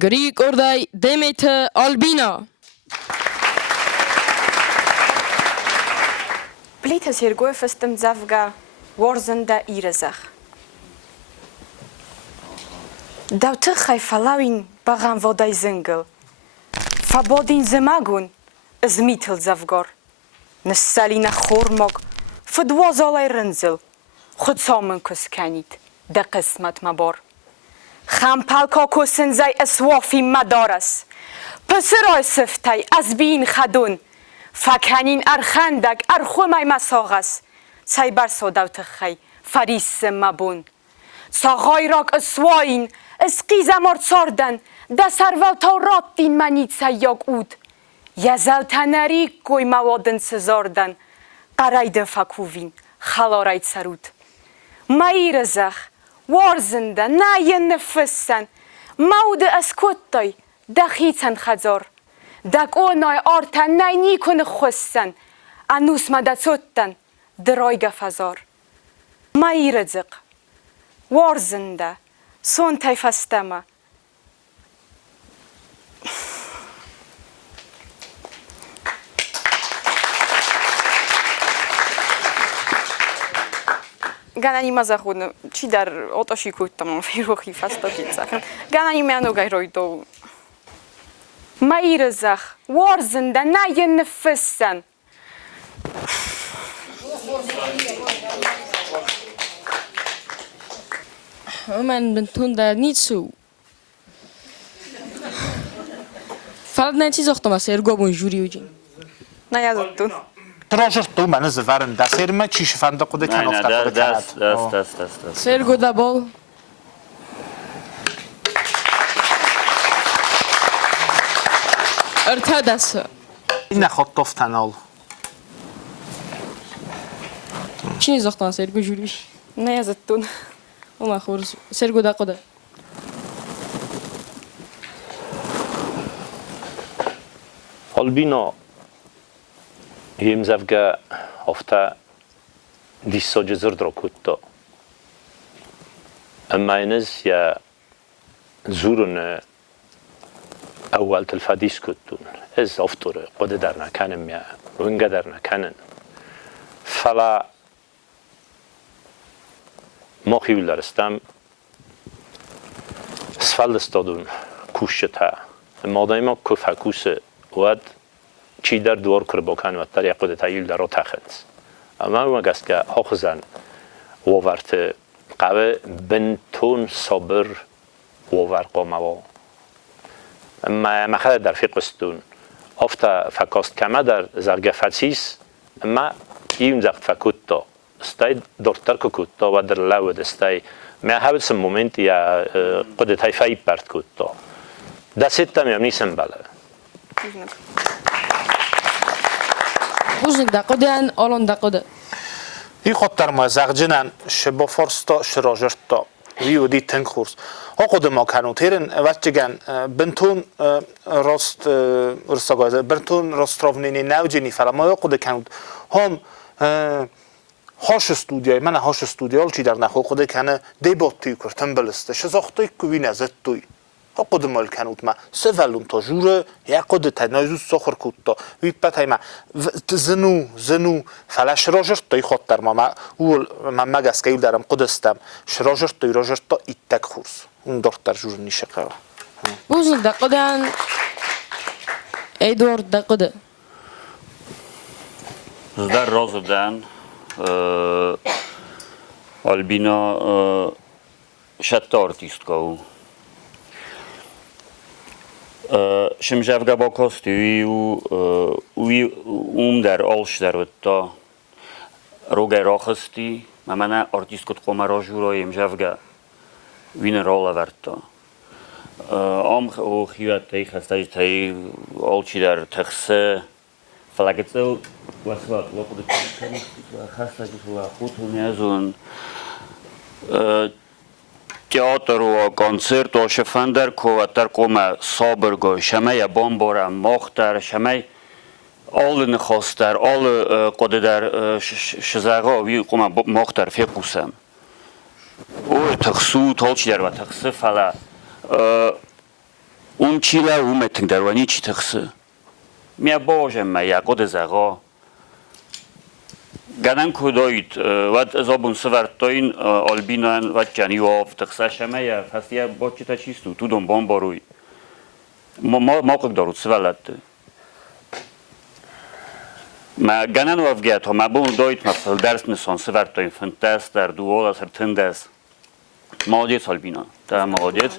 گریگ اردای دمیت آلبینا بلیت از hier gooi festem zavga warzende irazach. Dauter khai falawin bagan vodai zingel. Fabodin zemagun az mitel zavgor. Nessalina khormog fadwaz alay renzel. Khud samen kuskanit da qismat mabar. Kham palka kusen zay aswafi madaras. Pesiray siftay az bin khadun. فکنین ارخندک ارخومای مساغس سای بر صدوت خی فریس مبون ساغای راک اسواین اسقی زمار ساردن ده سرول تا رات دین منید سیاگ اود یزل تنری گوی موادن سزاردن قرایدن فکووین خلاراید سرود مایی رزخ وارزنده ناین نفسن مود اسکوتای دخیتن خزار دک اونای آرتن نینی کن خستن انوس مدد سوتن درایگ فزار مایی رزق وارزنده سون تایفستمه گنانی مزخون چی در آتاشی کوتام فیروخی فستاکی زخن گنانی منو گیروی دو مایرزخ وارزنده نه نفسن من بنتون در نیتسو فقط نه چیز اختم از سرگو بون جوری وجین نه یادتون تراجر تو من زفرن دستیر ما چیش فنده قده کن افته قده دست سرگو دا بال ارتا دست این نخواد تفتن آل چی نیز اختم از سرگو جوری نه یادتون اوما خورس سرگو دا قده Albina jemzevge ofta dissoge zrdrokutta. اما ينز يا زورن اول تلفاديس كتون از افتور قد درنا كانم يا وين قدرنا كانن فلا ما خيول درستم سفال استادون کوشتا ما دائما کفکوس ود چی در دوار کرد بکن و در یقود تایل در تخت اما ما گست که آخزن وورت قوه بنتون صبر وور قاموا اما مخدر در فقستون افتا فکاست کمه در زرگفتیس اما این زخت فکوتا استای دکتر کوتا و در لود استای ما هاوس مومنت یا قد تایفای پرت کوتا دستم هم نیستم بله بوزنگ دا قده ان آلان دا قده ای خود در ما زغجنن شبا فرستا شراجرتا ویو دی تنگ خورس ها قد ما کنو تیرن وچگن بنتون راست رساگازه بنتون راست راونینی نوجینی فلا ما قد کنود هم هاش استودیای من هاش استودیال چی در نخو قد کنه دیباتی کرتن بلسته شزاختای کوی نزد توی ها قد مال کنود ما سوالون تا جوره یا قد تنایزو سخر کود تا وی پتای ما زنو فلا شراجرت تای خود در ما اول من مگس که درم قد استم شراجرت تای راجرت تا ایتک خورس اون دارت در جور نیشه قوه بوزنگ دا قده ان ایدوارد دا قده در رازدن Albina šatta artistkou. Šemžavga bakosti der alštervetta roge rachasti, mamana artistkot komarajura jemžavga vine alăvărdta. Am o hivat tei khastaj tei alchi der taxse فلاگتو واسوات لقد كان خاصة جوا خوتونيزون تئاتر و کنسرت و شفندر کواتر کوما صابرگو شمای بامبارا مختر شمای آل نخواستر آل قد در شزاغا وی کوما مختر فیقوسم او تخسو تالچی در و تخسه فلا چیلا او متن در و نیچی تخسه میا باجم ما یکود زغا گدن کدایت ود زبون سوارتاین آلبینان ود جنی و افتخساش ما یا فسیا باچی تا چیستو تو دنبال باروی ما قد دارود سوالت ما گنن و افگیت ها ما بون دایت ما فل درس نسان سوارتاین فنتاست در دوال از هر تندست مادیت آلبینان تا مادیت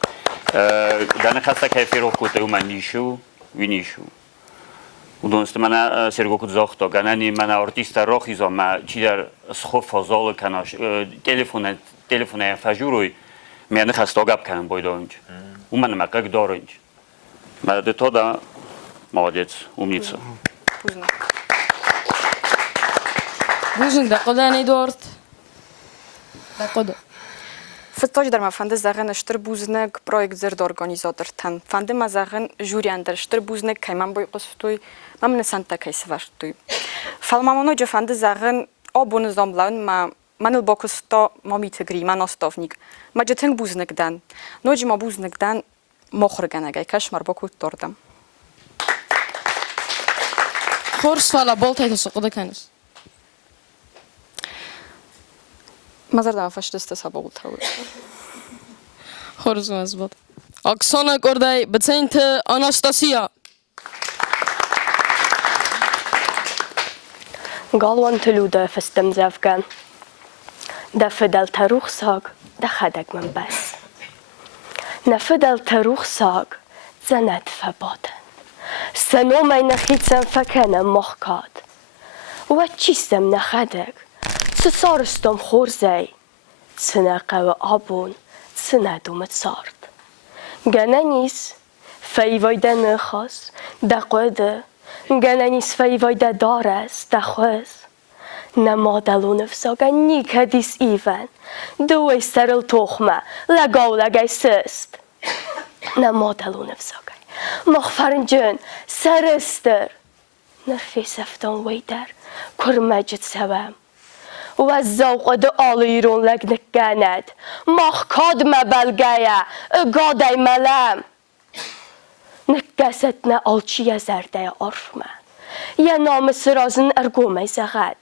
گنن خسته کیفی رو کوته و من نیشو وی نیشو ودونست من سرگو کد زاختا گننی من آرتیست راخیزا ما چی در سخوف فازال کناش تلفن فجوروی میان خسته گپ کنم باید اونج و من مکک دارنج ما دتا دا مادیت نیست بوزنگ دا قده نیدارد دا قده Fëtoj dar ma fande zagën e shtërbuznek projekt zërd organizator tan. Fande ma zagën juri andër shtërbuznek kaj ma mboj qëstuj, ma më nësan të kaj se vashtuj. Falë ma mënoj gjë fande zagën obu në zomblaun ma në lbokës to Mamitë Gri, ma nostovnik. Ma gjë tëngë buznek dan. Nojë ma buznek dan mokhër gana gaj, kash marë boku të tordam. خورس فلا بالتای تو سقوط کنیس مازردم فشتسته سابقو تاول خورزم از بود اکسانا کردای بسنت آناستاسیا Хауęnтъ люда фестем завган. Да федел тарух саг, да хадак من بس. Na fedel taruch sag, zanet verboten. Sano meine Chitzen verkennen mochkat. Wa chistem na chadek, tsarstom khorzei. Tsna qawa abun, tsna dumet sart. Gananis fayvayda nekhas, da qode. Gananis fayvayda daras, da khos. Na madalun fsaga nikadis ivan. Doe steril tochma, la gaula gaisest. Na madalun fsaga. Mag farinjun, sarester. Nerfis aftan waider, kurmajit sawam. والذوق ده آلیرون لگ نکند مخ کاد مبلگیه گادای ملم نکست نه آلچی زرده عرفمن یا نام سرازن ارگومی زغد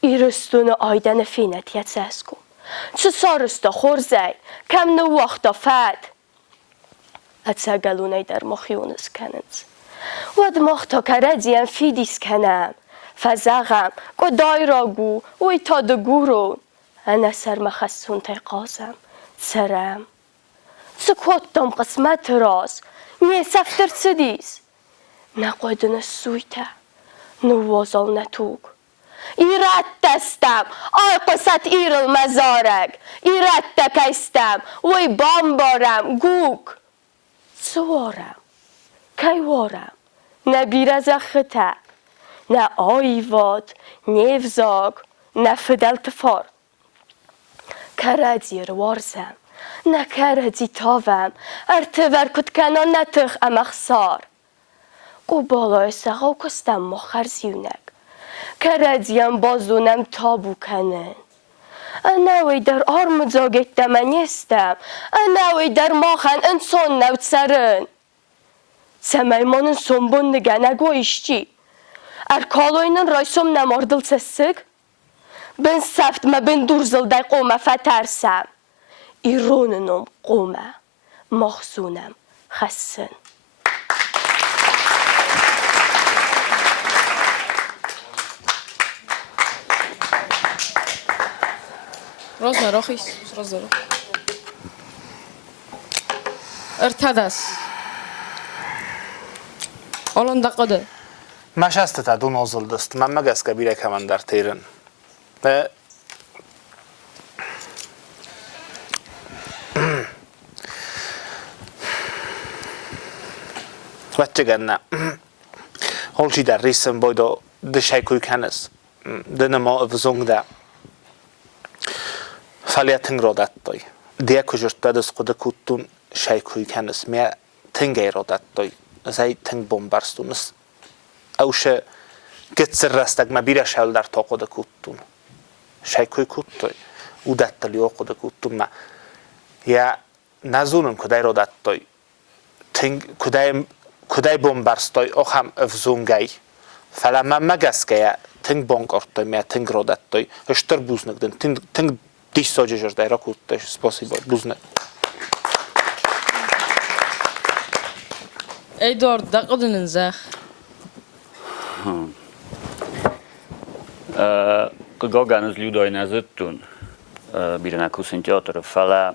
ایرستون آیدن فینت یت زسکم چه سارستا خورزی کم نو وقتا فد اتساگلونی در مخیونس کنند ود مختا کردیم فیدیس کنم فزاغم کدای راگو وی تا دگورو انا سر مخصون تقاسم سرم سکوتم قسمت راز نی سفتر سدیس نقدن سویته نوازال نتوگ ایراد دستم آی قصت ایرل مزارگ ایراد دکستم وی بامبارم گوگ سوارم کی وارم نبیر زخته نه آیواد، نه وزاگ، نه فدل تفار. کردی روارزم، نه کردی تاوم، ارتور کد کنان نتخ امخسار. گو بالای سقا کستم مخرزیونک. کردیم بازونم تابو کنن. انوی در آرم زاگت دمانیستم، انوی در ماخن انسان نوت سرن. سمیمانن سنبون نگه نگویشتی. Erkaloy'un raysom namardıl sessik. Ben saftma ben durzılday qoma fatarsam. İronunum qoma. Mahzunam xassin. Rozma roxis, rozma. Ertadas. Olan daqadı. مشست تا دو نازل دست من مگس کبیره که من در تیرن و وقتی گرنه هولچی در ریسم بایدو دشای کوی کنست دنما افزونگ ده فعالیتنگ را داد دای دیگه کجرت دست خود کودتون شای کوی کنست میا تنگی را داد دای زای تنگ بمبارستونست اوش گتسر رستگ ما بیرش هل در تا قد کودتون شایکوی کودتوی او دتلی او قد کودتون ما یا نزونم کدای را دتای تنگ کدای بمبارستای او هم افزونگی فلا ما مگس که تنگ بانک آرتای ما تنگ را دتای اشتر بوز نگدن تنگ دیش ساجه جرد ایرا کودتای سپاسی باید بوز نگ ایدوارد دقیقه ننزخ Gagán az ľudoj na zöttun, bíre na kusin teatr, fele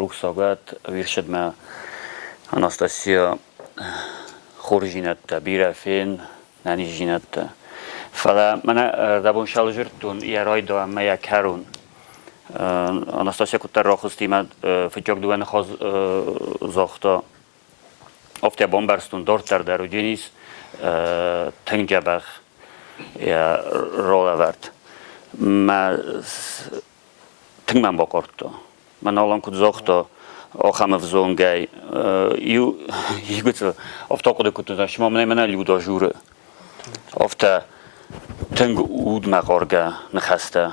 ruxagat, virsedme Anastasia Khorzsinette, bíre fén, nani zsinette. Fele, mene dabon salzsörtun, ilyen rajda, melyek herun. Anastasia kutter rakhostímet, fitjagdúan hoz zachta. Aftia bombarstun dorter der ugyanis, تنجبخ یا رولورد ما تنگم با کرد من الان کد زختا آخام افزونگی یه گوته افتا کد کد شما من لیودا جوره افتا تنگ اود مقارگه نخسته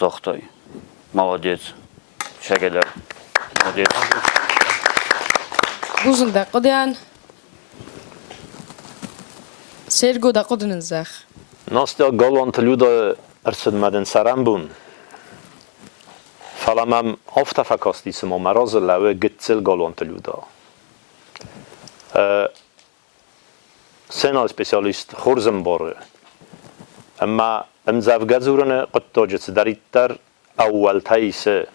زختای молодец شگلر молодец بوزن دقیقه سرگو دقیقه نزخ ناستیا گالانت لیودا ارسد مدن سرم بون salamam oftafakastisem och marazelawe gitzel galonteluda. سنا سپیسیالیست خورزم باره اما امزافگزورن قطعات دریتر اول تایسه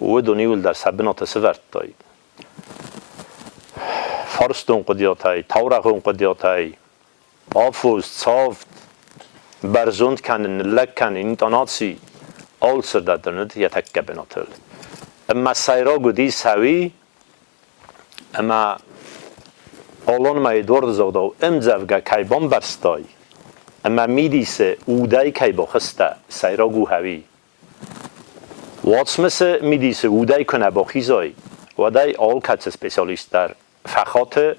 و دنیول در سبنات سوارت تای فارستون قدیاتای تورقون قدیاتای آفوز صافت برزوند کنن لکن اینتاناتی آل سردادرند یتک بناتل اما سایرا گودی سوی اما آلان ما دور زاده امزافگا کی بام برستای اما میدیسه اودای کی با خسته سایرا گو هوی واتسمس میدیسه اودای کنه با خیزای و دای آل کت سپیسیالیست در فخات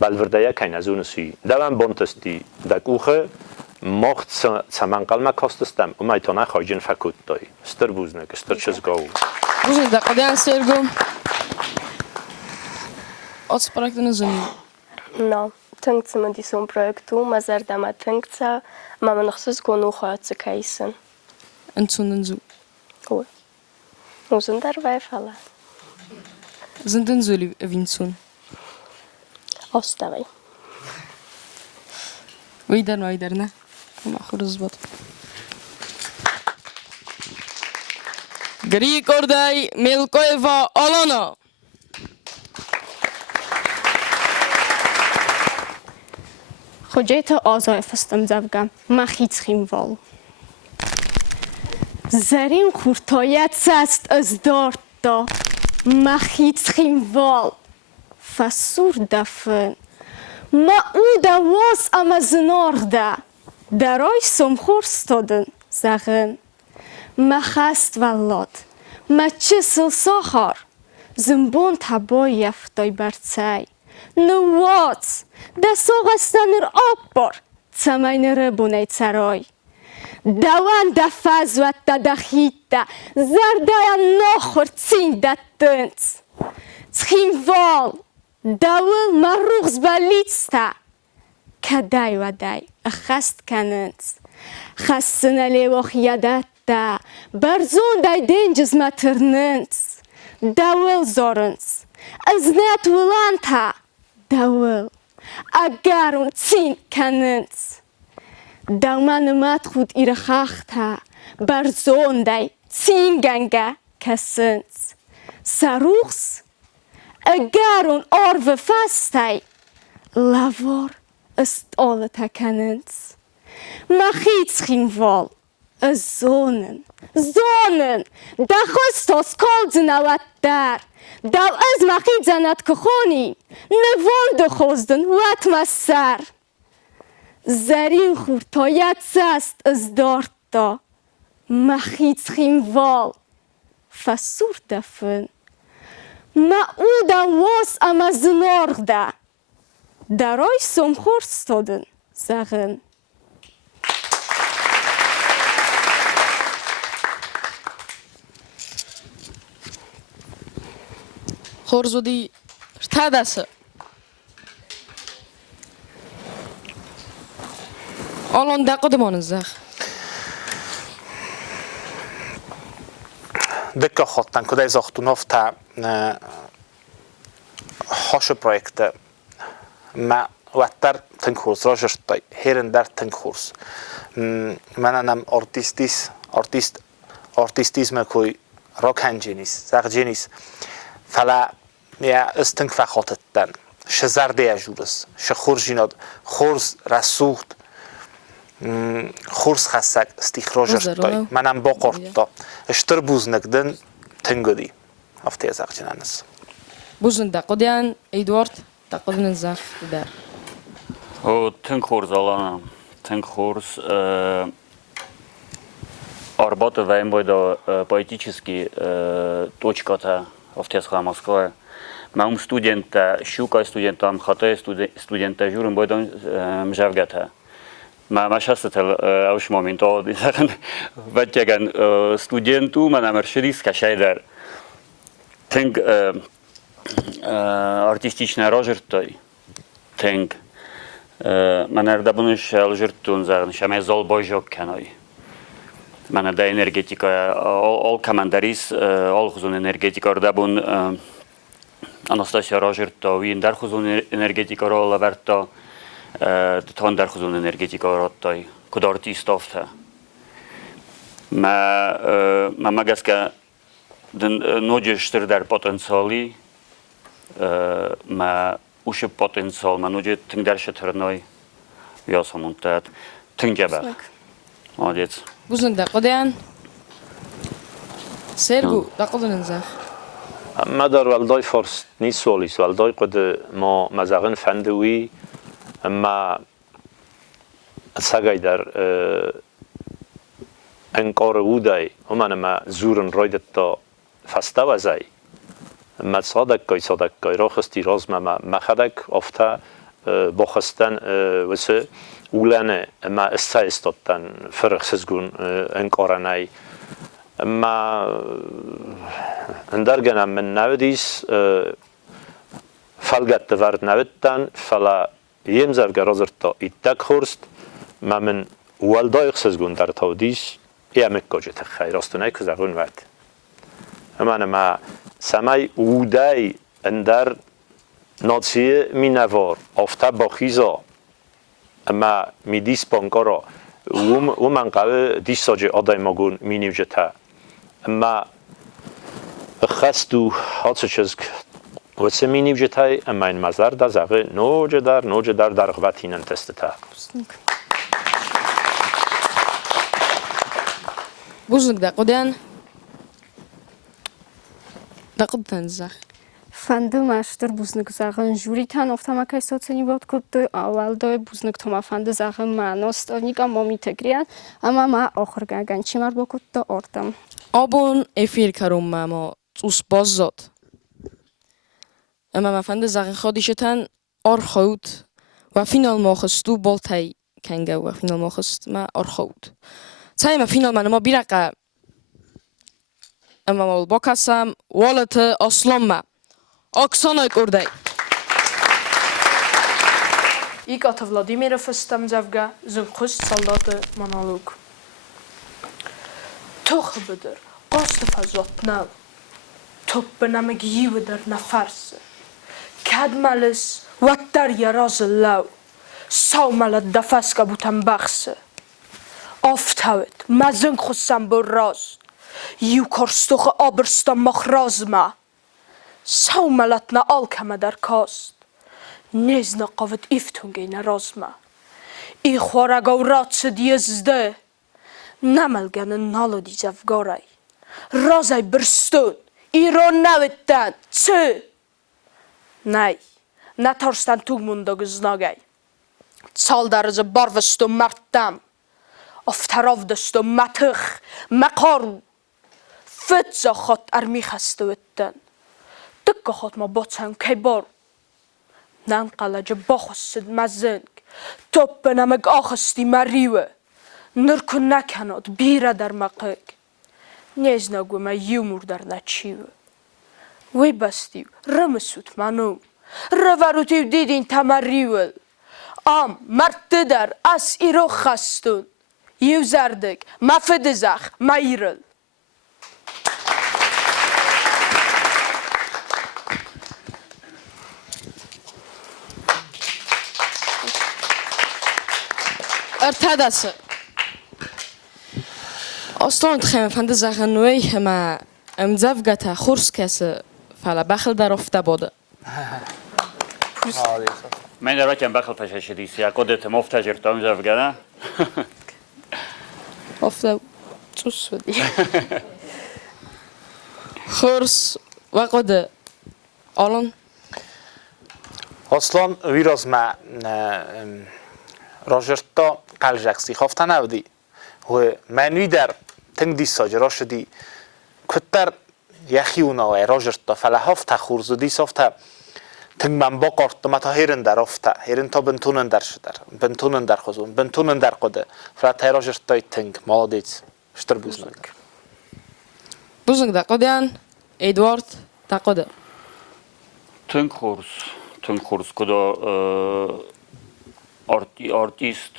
بالوردایا کی نزونسی دوام بانتستی دکوخه مخت سمنقل ما کاستستم و میتونه خواجن فکوت دای استر بوزنک استر چزگاو بوزن دقیقاً سرگم Wat project in zin? No, tänkt ze met zo'n project toe, maar ze daar maar tänkt ze, maar we nog steeds gewoon nog uit te kijken. En toen zo. Hoe? Hoe zijn daarbij vallen? Zijn dan zullen we winsten? Als daarbij. Wie daar ne? Maar goed is wat. Grýy kordaj Milkoeva Alana. خجیت آزای فستم زبگم مخیتخیم وال زرین خورتایت سست از دارت دا مخیتخیم وال فسور دفن ما او دواز اما زنار ده درای سمخور ستادن زغن ما خست ولاد ما چسل ساخار زنبون تبای یفتای برتای نوات دست آغستن را آبار تمین ربونه ترای دوان دفز و تدخیت زردای نخور تین دتنت تخیم وال دول مروغز بلیتستا کدای و دای خست کنند خستن لیوخ یادت دا برزون دای دنجز مترنند دول زارند از نت ولانتا دول اگرون تین کنند دومن مات خود ایر خاختا برزون دای تین گنگه کسند سروخس اگرون آرو فستای لوار است آلتا کنند مخیت خیم وال زونن دخستاس کالدن اوت در دو از مخیت زند که خونی نوان دخوزدن وات مسر زرین خورتایت سست از دارت دا مخیت خیم وال فسور دفن ما او دا واس اما زنار ده درای سمخور ستادن زغن خورزودی ارتدسه الان دقیقه زخ دکه خواهدن که در زاختون افته هاش پرویکت ما وقتر تنکورس را جشتای هرن در تنکورس منم آرتیستیزم کوی راکن جنیس زخ جنیس فلا یا استنک فخاتتن شزرده اجورس شخورجیناد خورز رسوخت خورز خسک استخراج جشتای منم با قرطا اشتر بوز نگدن تنگدی افته زخ جنانس بوزن دقیقاً ایدوارد دقیقاً زخ در او تنخورز الان تنخورز арбата ваим бойда политически точката офтесха Москва. Маум студента шука студентам хата студента журум бойда мжавгата. ما شخصت اوش مومنت آدی زن وقتی استودنتو من امرشدیس کشای در تنگ artistyczne rożertoj tęg man erdabunus alżertun zarn szamay zol bojok kanoi من دا انرژتیکا آل کمانداریس آل خزون انرژتیکا رو دبون آناستاسیا راجر تا وین در خزون انرژتیکا رو آلەvەrد تا تان در خزون انرژتیکا رو تای کدارتی استافته ما مگس که نوجشتر در پتانسیالی ما اوش پتانسیال ما نوجه تنگ در شترنای یاس همونتاد تنگ جبر عادیت بوزن دا قدیان سرگو دا قدن زخ ما در والدای فارس نیست سوالیست والدای قد ما مزاقن فندوی اما سگای در انقار بودای ومن ما زورن رایدت تا فسته وزای ما صادق کای راخستی راز ما مخدک افتا باخستن وسه اولانه ما استایستادن فرق سزگون انقارنای ما اندرگنم من نودیس فلگت ورد نودتن فلا یم زرگ رازر تا ایتک خورست ما من والدای سزگون در تودیس ایامک گوجت خیر راستونای که زرگون ورد ما سمای اودای اندر ناتسیه می نوار افتا با خیزا اما می دیس بانکارا و من قوی دیس ساجه آدای مگون می نیوجتا اما خستو حادثه چیز وسه می نیوجتای اما این مزار دا زغه نوجه در غوطین انتسته بوزنگ دا قدیان دا قدن زخ فنده مشتر بوزنگ زغن جوری تن افتما که ساتنی بود کد اول دای بوزنگ توما فنده زغن معناست نیکا مامیته گریان اما ما آخر گنگن چی مر با کد آردم آبون افیر کروم ما توس باز زاد اما ما فنده زغن خودیشتن آر خود و فینال ما خستو بالتای کنگه و فینال ما خست ما آر خود تای ما فینال من ما بیرقه اما ما با کسم والت اصلا ما اکسانای کردای Ik had Vladimir verstem zavga zijn kust soldaten monoloog. Toch beder, koste fazot nou. Top benamig jiwe der na farse. Kadmalis wat dar jaraze lau. Saumalat da faska butan bakse. Oftawet, mazın khussam burraz. Ju korstoge aberstam mag razma. Saumalat na alkama der kast. Nezna qavet iftunge razma. I khwaraga u ratse diezde. Namelganen nalo di zavgaray. Razay birstun. İron navettan. Tse. Nej. Natarstan tugmundag znagay. Saldarze barvestum martam. Aftaravdestum matıx. Maqaru. Fetza khat armi khastewetten. Tıkka khat ma batsam kaybar. ننقلج باخست مزنگ توپ نمگ آخستی مریوه نرکن نکناد بیره در مقگ نیز نگو ما یومور در نچیوه وی بستیو رمسوت منوم رواروتیو دیدین تمریوه ام مرد در اس ایرو خستون یو زردگ مفد زخ مایرل ارتداسه اصلا تخیم فنده زغنوی ما امزفگتا خورس کسه فلا بخل در افته باده من در راکم بخل فششدیسی اکودت مفتجر تا امزفگنا افته چوس بدی خورس وقده آلان اصلا ویراز ما راجرتا قلجکسی خوافتن نودی و منوی در تنگ دی ساجرا شدی کتر یخی اوناوی راجرتا فلا هفته خورز و دی سافته تنگ من با قارت ما تا هیرن در افته هیرن تا بنتونن در شدر بنتونن در خوزون بنتونن در قده فلا تا راجرتای تنگ مالا دیت شتر بوزنگ بوزنگ دا قدیان ادوارد دا قده تنگ خورس کدا artiest,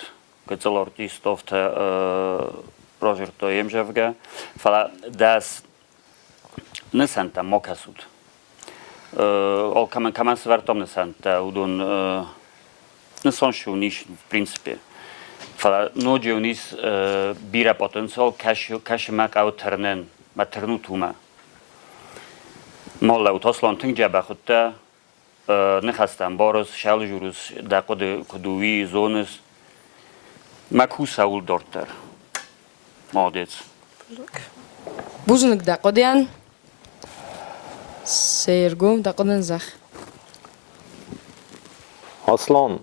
gecel artiest of te Roger to jemževga, fala das nesanta mokasud. Ol kaman svartom nesanta udun nesonšu niš v principe. Fala nođe unis bira potencial kaši mak auternen maternutuma. Molla utoslon tingjaba khutta نخستم باروس شال جوروس در کدوی زونس مکوس اول دورتر مادت بوزنک دقیقاً سرگم دقیقاً زخ اصلا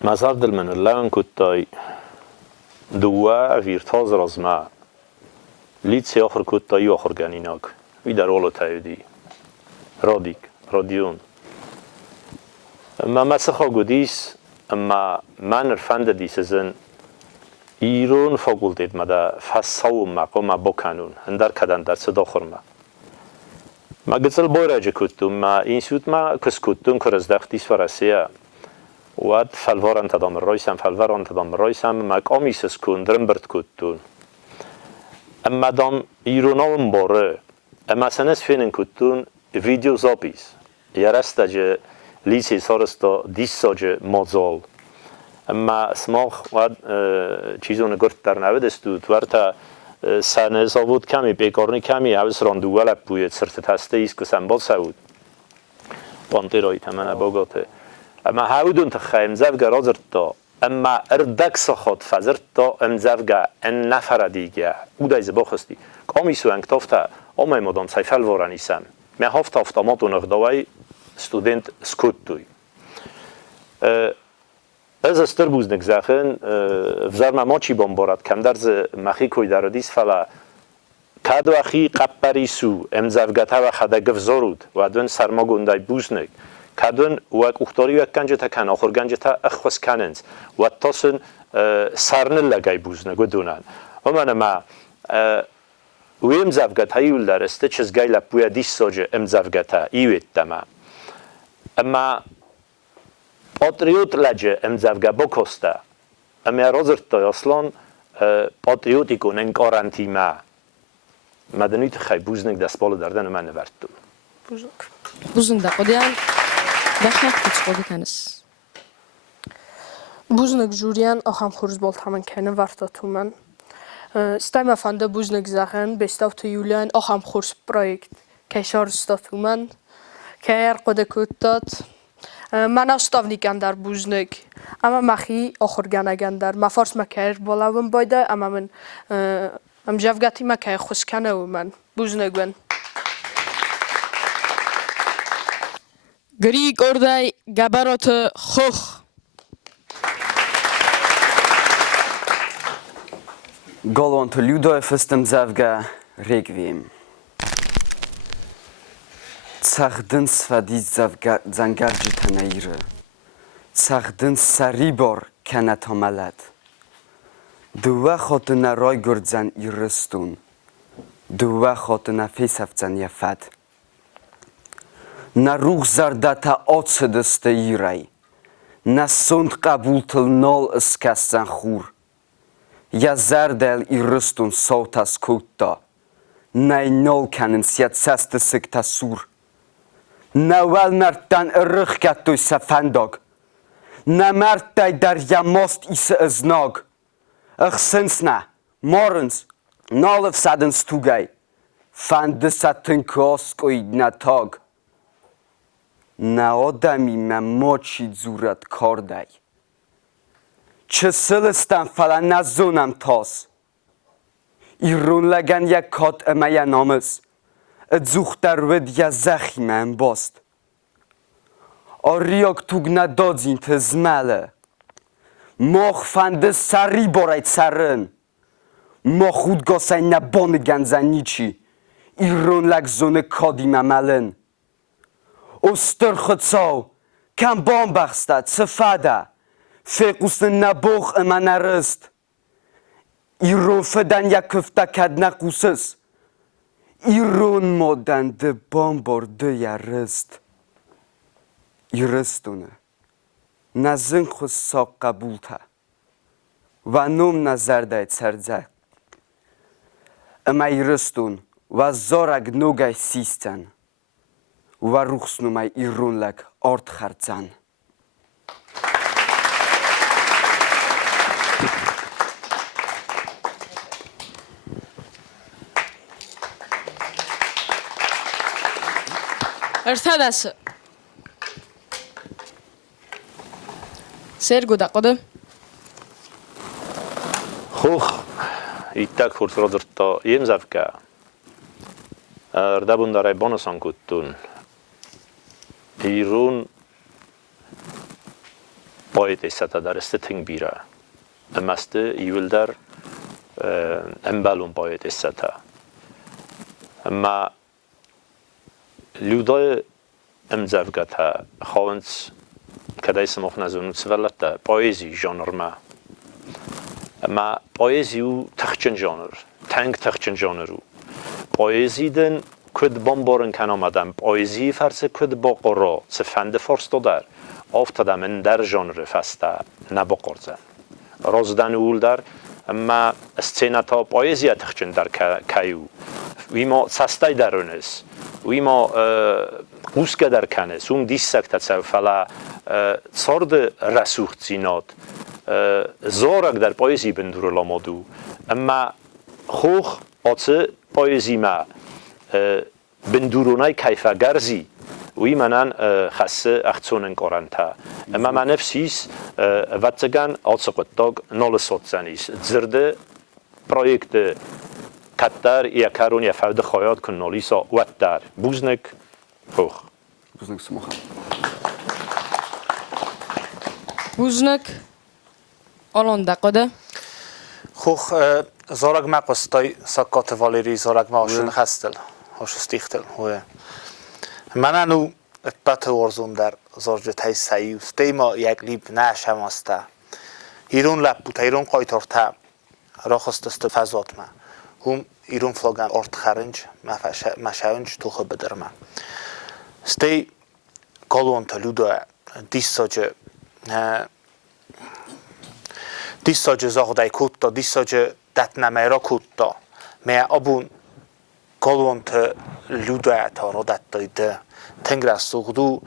مزار دل من اللون کتای دوا ویرتاز رازما لیتسی آخر کتایی آخر گنیناک وی در اولو تایدی رادیک رادیون اما مسخا گودیس اما من رفند دیسزن ایرون فاکولتیت مدا فساو مقام بکنون هندر کدن در صدا خورما ما گزل بایراج کتوم ما این سوت ما کس کتون کرز دختیس فرسیه واد فلوارن تدام رایسم فلوارن تدام رایسم ما کامیسس کن درنبرد کتون اما دام ایرونام باره اما سنس فینن کتون ویدیو زابیس یارستاج لیسی سارستا دیساج مازال اما سماخ واد چیزون گرت در نود استود ورتا سنه زاود کمی بیکارنی کمی اوس راندو ولب بوید سرت تسته ایست که سنبال سعود بانتی رایی تمنه باگاته اما هاودون تخیم زفگه رازرد تا اما اردک سخات فزرد تا امزفگه ان نفر دیگه او دایز باخستی کامی سو انکتافتا امای مادام سیفل وارنیسم می هفت افتاماتو نغداوی student skuttuj. Ez استر بوزنک زخن وزارنا ماچی بامبارد کم درز مخی کوی دارودیس فلا کادو اخی قپریسو امزافگته و خداگف زارود و دون سرما گندای بوزنک کادون وک اختاری وک گنج تا کن آخر گنج تا اخوس کننز و تاسن سرنل لگای بوزنک و دونن و من ما و امزافگته ایول درسته چزگای لپویا دیس ساجه امزافگته ایوید دما اما پاتریوت لجه امزافگه بکسته اما رازرد تا اصلا پاتریوتی کنن کارانتیما مدنیت خیلی بوزنک دست بالا دردن من نورد دو بوزنک دقیقاً دخل کچکاده کنس بوزنک جوریان آخام خورز بال تمن کنه ورتا تو من استایم افنده بوزنک زخن بستاوت یولیان آخام خورز پروژه کشار استاتو من که قد کتات من استاونی کندر بوزنک اما مخی آخر گنگندر مفارس مکر بالاون بایده اما من جفگتی مکه خوش کنه و من بوزنک بن گری گردای گبرات خوخ Hauęntە لودای فستم زفگه ریگویم چاخدن سفادی زنگر جتنه ایره چاخدن سری بار کنه تاملد دوه خاطنه رای گردزن ایرستون دوه خاطنه فیسفزن یفد نه روح زرده تا آتش دسته ایره نه سند قبول تل نال اسکستن خور یا زردل ایرستون صوت از کوتا نه نال کنن سیاد سست سکتا سور نه ول نردن ارخ کتوی سفنداگ نه مرد دای در یماست ایس ازناگ اخسنس نه مارنس نالف سادنس توگای فنده ستن کاسکوی نتاگ نه آدمی من ماچی زورت کار دای چه سلستن فلا نزونم تاس ایرون لگن یک کات اما یا نامز ادزوخ در ود یا زخی من باست آریاک توگ ندادزین تزمله ماخ فنده سری باراید سرن ما خود گاسای نبان گنزن نیچی ایرون لگ زونه کادی مملن استر خدساو کم بام بخسته سفاده فیقوست نبوخ اما نرست ایرون فدن یک کفته کد نقوسس ایرون مادن ده بام برده یا رست ایرستونه نزن خود ساق قبول تا و نوم نظر داید سرزه امای رستون و زارگ نوگای سیستن و روخسنومای ایرون لگ آرد خرزن. ارتدس سرگو دقده خوخ ایتک خورد را درتا یم زفکه اردبون دارای بانسان کتون ایرون باید ایستا در استتنگ بیره امسته ایول در امبلون باید ایستا اما لودای امزفکه تا خواهند کدای سمخ نزونو سولت تا پایزی جانر ما اما پایزی او تخچن جانر تنگ تخچن جانر او پایزی دن کد بامبارن کن آمدن پایزی فرس کد با قرا سفند فرست در آفتاده من در جانر فسته نباقرزن رازدن اول در اما استینتا پایزی تخچن در کیو وی ما سستای درونست وی ما قوسکه در کنست اون دیسک تسو فلا سارد رسوخت زینات زارک در پایزی بندور لامادو اما خوخ آتse پایزی ما بندورونای کیفه گرزی وی منن خسته اختونن کارنتا اما من نفسیس واتگان آتse قطاق نال ساتزنیس ДЗИРД پروژه کتر یکارون یا فرد خواهد کن نالیسا واتر بوزنک خوخ بوزنک سموخه بوزنک آلان دقده خوخ زارگ ما قصدای سکات والیری زارگ ما آشون خستل آشستیختل من انو اتبات ورزون در زارجت های سیوس دیما یک لیب نشم استه ایرون لب بود ایرون قایتارتا را خواست است فضات ما هم ایرون فلاگن ارد خرنج مشاونج توخه بدرمه ستی کالون تلودو دیساج زاغدای کوتا دیساج دت نمیرا کوتا می ابون کالون تلودو تا را دت دایده تنگرس سوغدو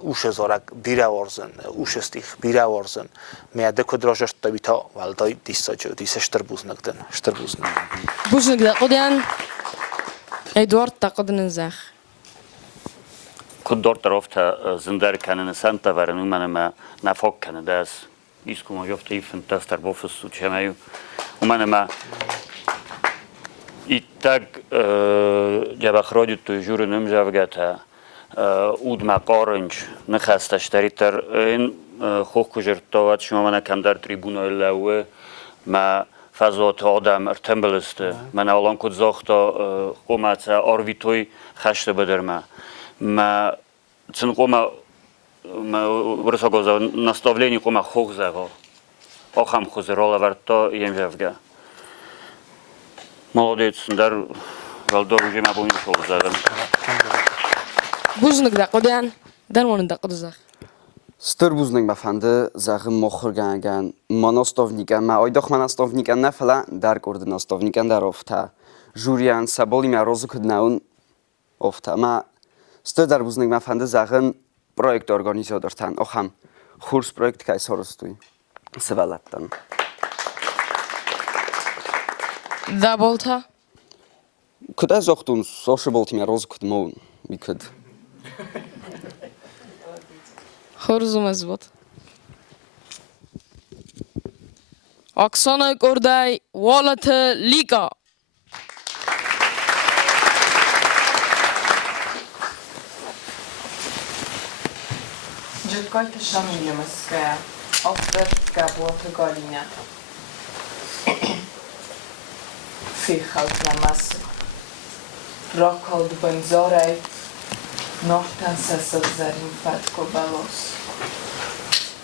اوش زارک بیره ورزن اوش استیخ بیره ورزن می ده کدراجش تبیتا ولدای دیسش تربوز نگدن شتربوز نگدن بوز نگده قدیان ادوارد تقدن زخ کد دارت رفت زندار کنن سنتا ورنو من ما نفاق کنه داس ایسکو ما جفت ایفن داس در بافستو چه میو و من ما ایتگ جبخ رادیو تو جور نمجاوگتا اود ما قارنج نخستش تر این خوک کجرتاوت شما من کم در تریبونای لوه ما فضات آدم ارتنبل است من اولان کد زاختا قومت آرویتوی خشت بدر ما چون قوم ورسا گذار наставление قوم خوک زغا آخام خوزه алăвăрд تا یم جفگه молодец در والدار وجه ما بومین شغل زدن بوزنک دقدیان دنوان دقد زخ ستر بوزنک بفنده زخ مخرگان مناستوفنیکن ما آیداخ مناستوفنیکن نفلا در کرد ناستوفنیکن در افته جوریان سبالی معروض کد نون افته ما ستر در بوزنک بفنده زخن پروژه ارگانیزاتورتن آخام خورس پروژه که سرستوی سوالتن دابولتا کدای زختون سوشبالتی معروض کد مون میکد خورزوم از بود اکسانه کردای والت لیگا Джеткойте Шамилевская, авторская Галина. Фихалт намаз. Рокалд бензорай. Нортан сасад зарим фатко балос.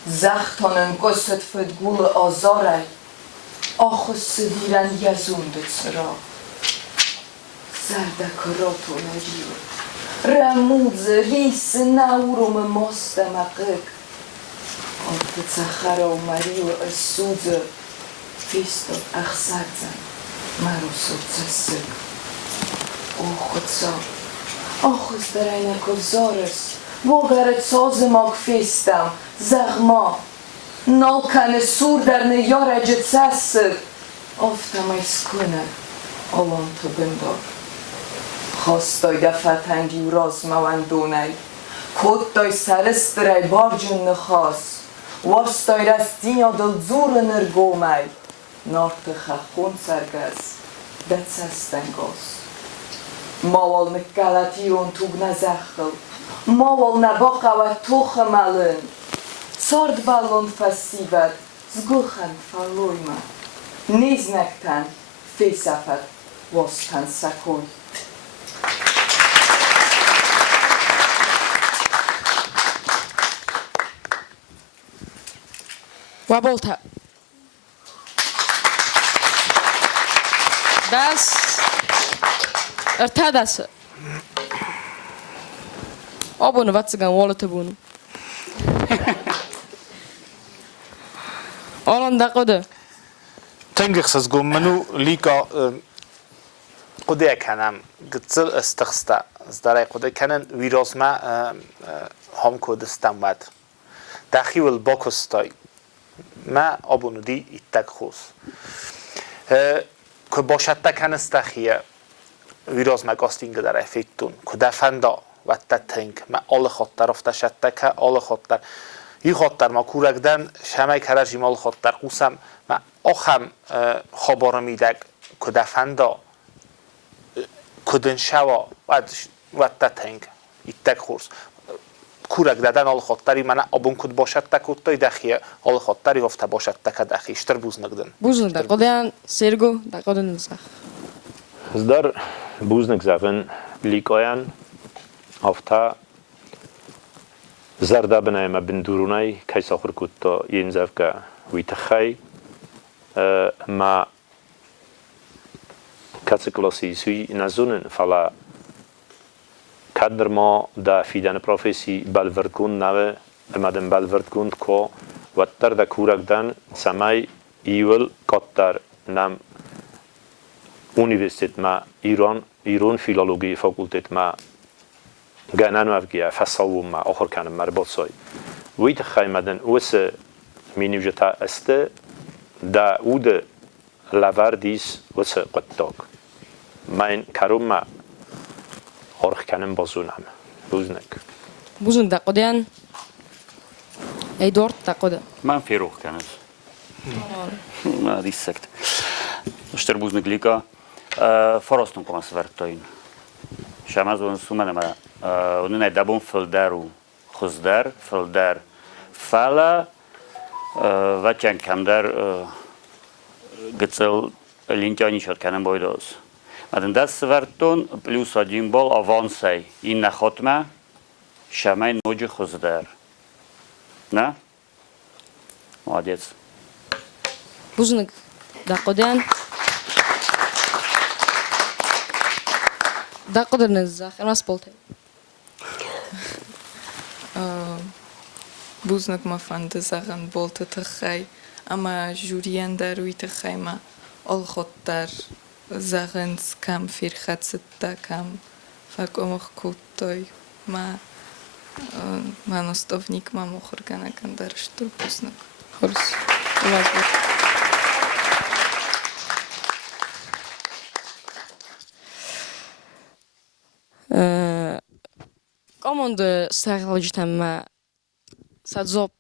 Захтанен госет федгул азарай. Ахос сидиран язундет сра. Зардакароту нагио. رموز ریس نورم مستمقق آرد تخرا و مری و اسود فیستاد اخسرزن Marusocesek. Ochoca. Ochos darajnak zares. Bogaret sazmak festem. Zagma. Nalkan sur در نیارجت سسر. آفتم ایسکنه. آوان تو بندار. خواستای دفتنگی و رازموان دونای. کودتای سرسترای بارجن نخواست. وارستای رستین دل زور نرگومای. نارت خخون سرگز. دت سستنگاز. ماوال نکالاتیون توگ نزخل. ماوال نباقا و توخ ملن. سارد بالون فسیبت. زگوخن فالویما. نیزنکتن فیسافت. واستن سکوی. وابولتا داس ارتاداس آبونو واتسگان والت بونو آلان دقوده تنگخ سزگم منو لیکا قده کنم گتزل استخسته زدرای قده کنن ویراز ما هم کودستم بد دخیل باکستای ما آبونو دی ایتک خوز که باشد تکن استخیه ویراز ما گاستینگ در افیتون که دفندا و تتنگ ما آل خاطر افته شد تکه آل خاطر ی خاطر ما کورکدن شمای کرجی مال خاطر قوسم ما آخم خبر میدک که دفندا کدن شوا و تتنگ ایتک خوز کورک دادن آل خاطری من آبون کد باشد تکوت تای دخیه آل خاطری هفته باشد تک دخیه اشتر بوز نگدن بوز نگدن قدیان سرگو دقیقا نزخ زدر بوز نگزفن لیکایان هفته زرده بنای ما بندورونای که ساخر کد تا ینزف که ویتخی ما کسی کلاسی سوی نزونن فلا کادر ما دا فیدن پروفسی بالورد کند نوه امادن بالورد کند که وقتر دا کورکدن سمای ایول کاتر نام اونیورسیت ما ایران فیلولوژی فاکولتت ما گنانو افگیا فساوم ما آخر کنم مربوط سای ویت خیمدن اوس مینیوجتا است دا اود لواردیس وس قطاق من کارم ما آرخ کنم بازونم بوزنک بوزن دقیقاً ایدوارد دقیقاً من فیروخ کنم ما دیسکت اشتر بوزنک لیکا فراستون کماس ورتاین شماز اون سومن ما اون ندبون فلدر و خزدر فلدر فلا و چند کم در گتسل لینتیانی شد کنم بایداز مادن دست ورتون پلیوس آدیم بال آوانسی این نخاتمه شمای نوج خزدر نه молодец بوزنک دقیقاً دقیقاً نزخ اما سپولته بوزنک ما فند زغن بولت تخی اما جوریان دروی تخی ما آل خود در زغن کم فرخت ستا کم فک امخ کودتای ما نستافنیک ما مخور کنه کن درش تو بوزنک خلاص Comment استخراجتم سادزوب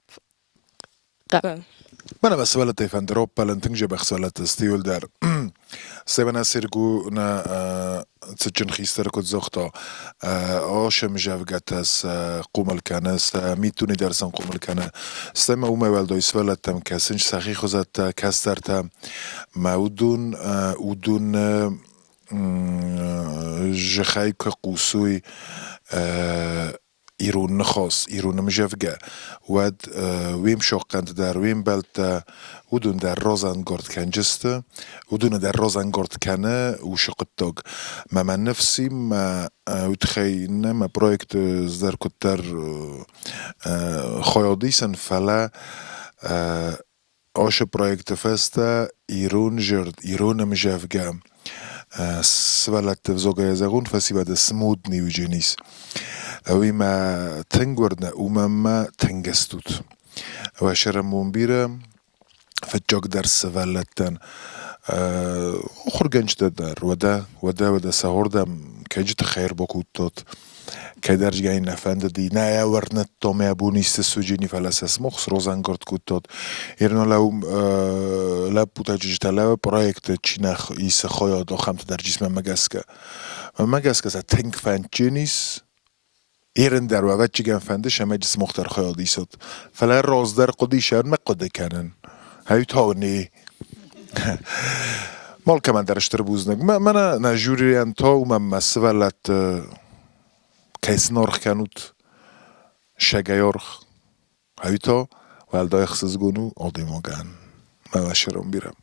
Bana besvela teyfen Europa lentinge bexsvela stiyol der sevena sirgu na تسجن خيستر كنت زغطة آشم جافجتس قوم الكنس ميتوني درسن قوم الكنس استمع وما والدو يسفل تم كسنج سخي خزت كسترت مودون ودون جخايك قوسوي ایرون نخواست ایرون مجفگه ود ویم شوقند در ویم بلت ودون در رازن گرد کنجسته ودون در رازن گرد کنه و شقتاق ما من نفسي ما وتخيلنا ما بروجكت زدر كتر خياديسن فلا آش پروژه فستا ایران جرد ایران مجافگا سوالت وزوجي زغون فسيباد سمود نيوجينيس اوي ما تنگورنا ما تنگستوت و شرمون بیرم فجاق در سوالتن خورگنج در ودا سهوردم کجت خیر بکوتت کدرج گاین نفند دی نه ورنت تو میابونیست سوجینی فلسس مخص روزانگرد کوتت ایرنا لو پوتاجیت لو پروژه چینخ ایس خواهد آخمت در جسم مگسکه ز تنگ فنجینیس ایرن در وقت چیگن فندش همه جسم مختار خواهد ایست فلا راز در قدی شهر مقده کنن هاي تاوني مال كمان درشتر بوزنك ما نجوري ان تا وما مسولت كيس نورخ كانوت شگيورخ هاي تا والدا يخسزگونو آديموگان ما وشرم بيرم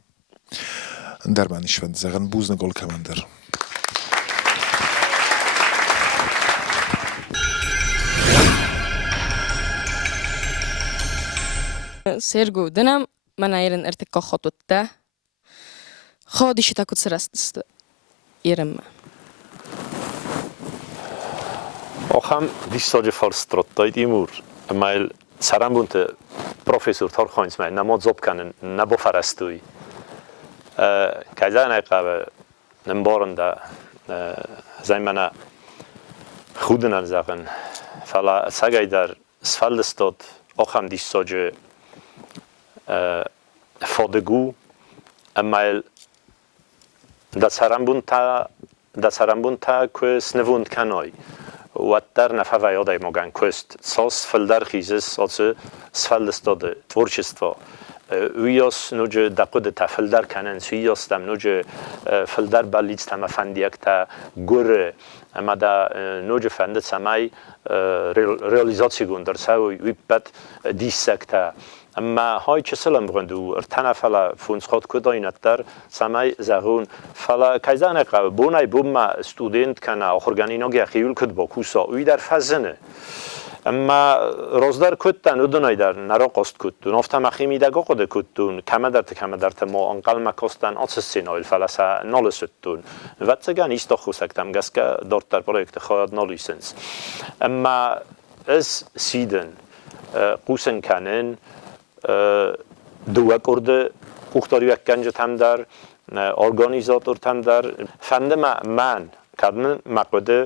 در منش فند زغن بوزنك ول كمان در سيرجو دنم من ایران ارتقا خطوته خودش تاکت سرست ایران آخام دیساج فالسترات داید ایمور مایل سرم بونت پروفسور تار خاینس مایل نماد زب کنن نبا فرستوی کجا نیقه نمبارنده زمینه خود نزدن فلا سعی در سفالستاد آخام دیساج فادگو امایل دسرم تا که سنوند کنای و در نفع یادای مگن کست ساس فلدر خیزس آسه سفلستاده تورچستوا ویاس نوجه دقود تفلدر کنن سویاس دم نوجه فلدر بالیت تم فندیک تا گره اما دا نوجه فنده سمای realizatie gundar sau wipet dissekta amma hay çeselam grundu ertana fala funskot kodainat dar samay zagun fala kayzane qav bonay bumma student kana organino ge khiyul kod bokusa uy dar fazene amma rozdar kuttan udunay dar naro qost kuttun ofta makhimi da qode kuttun kamadart mo anqal makostan atsesinoil fala sa nolsuttun vatsagan istokhusaktam gaska dortar projekt khod no license amma es siden qusen kanen duakorde uqtoriyak ganje tam dar organizator tam dar fande man kadmen maqode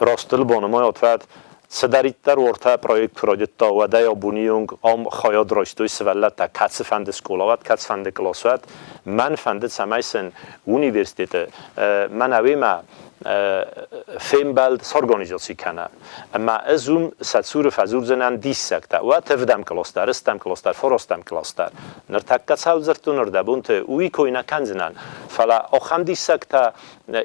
راستل بانمای آتفت سدریتر ورتا پروژه تا و دیا بونیونگ آم خیاد راشتوی سوالت تا کاتس فند سکولات کاتس فند کلاسات من فند سمایسن اونیورسیته من اویما فیم بالد سورگانیزاسی کنه اما ازوم ساتسور فزور زنان دیسکتا و تفدم کلاستر استم کلاستر فراستم کلاستر نرتکت سوزرتون نردبونت اوی کوینا کنزنان فلا آخام دیسکتا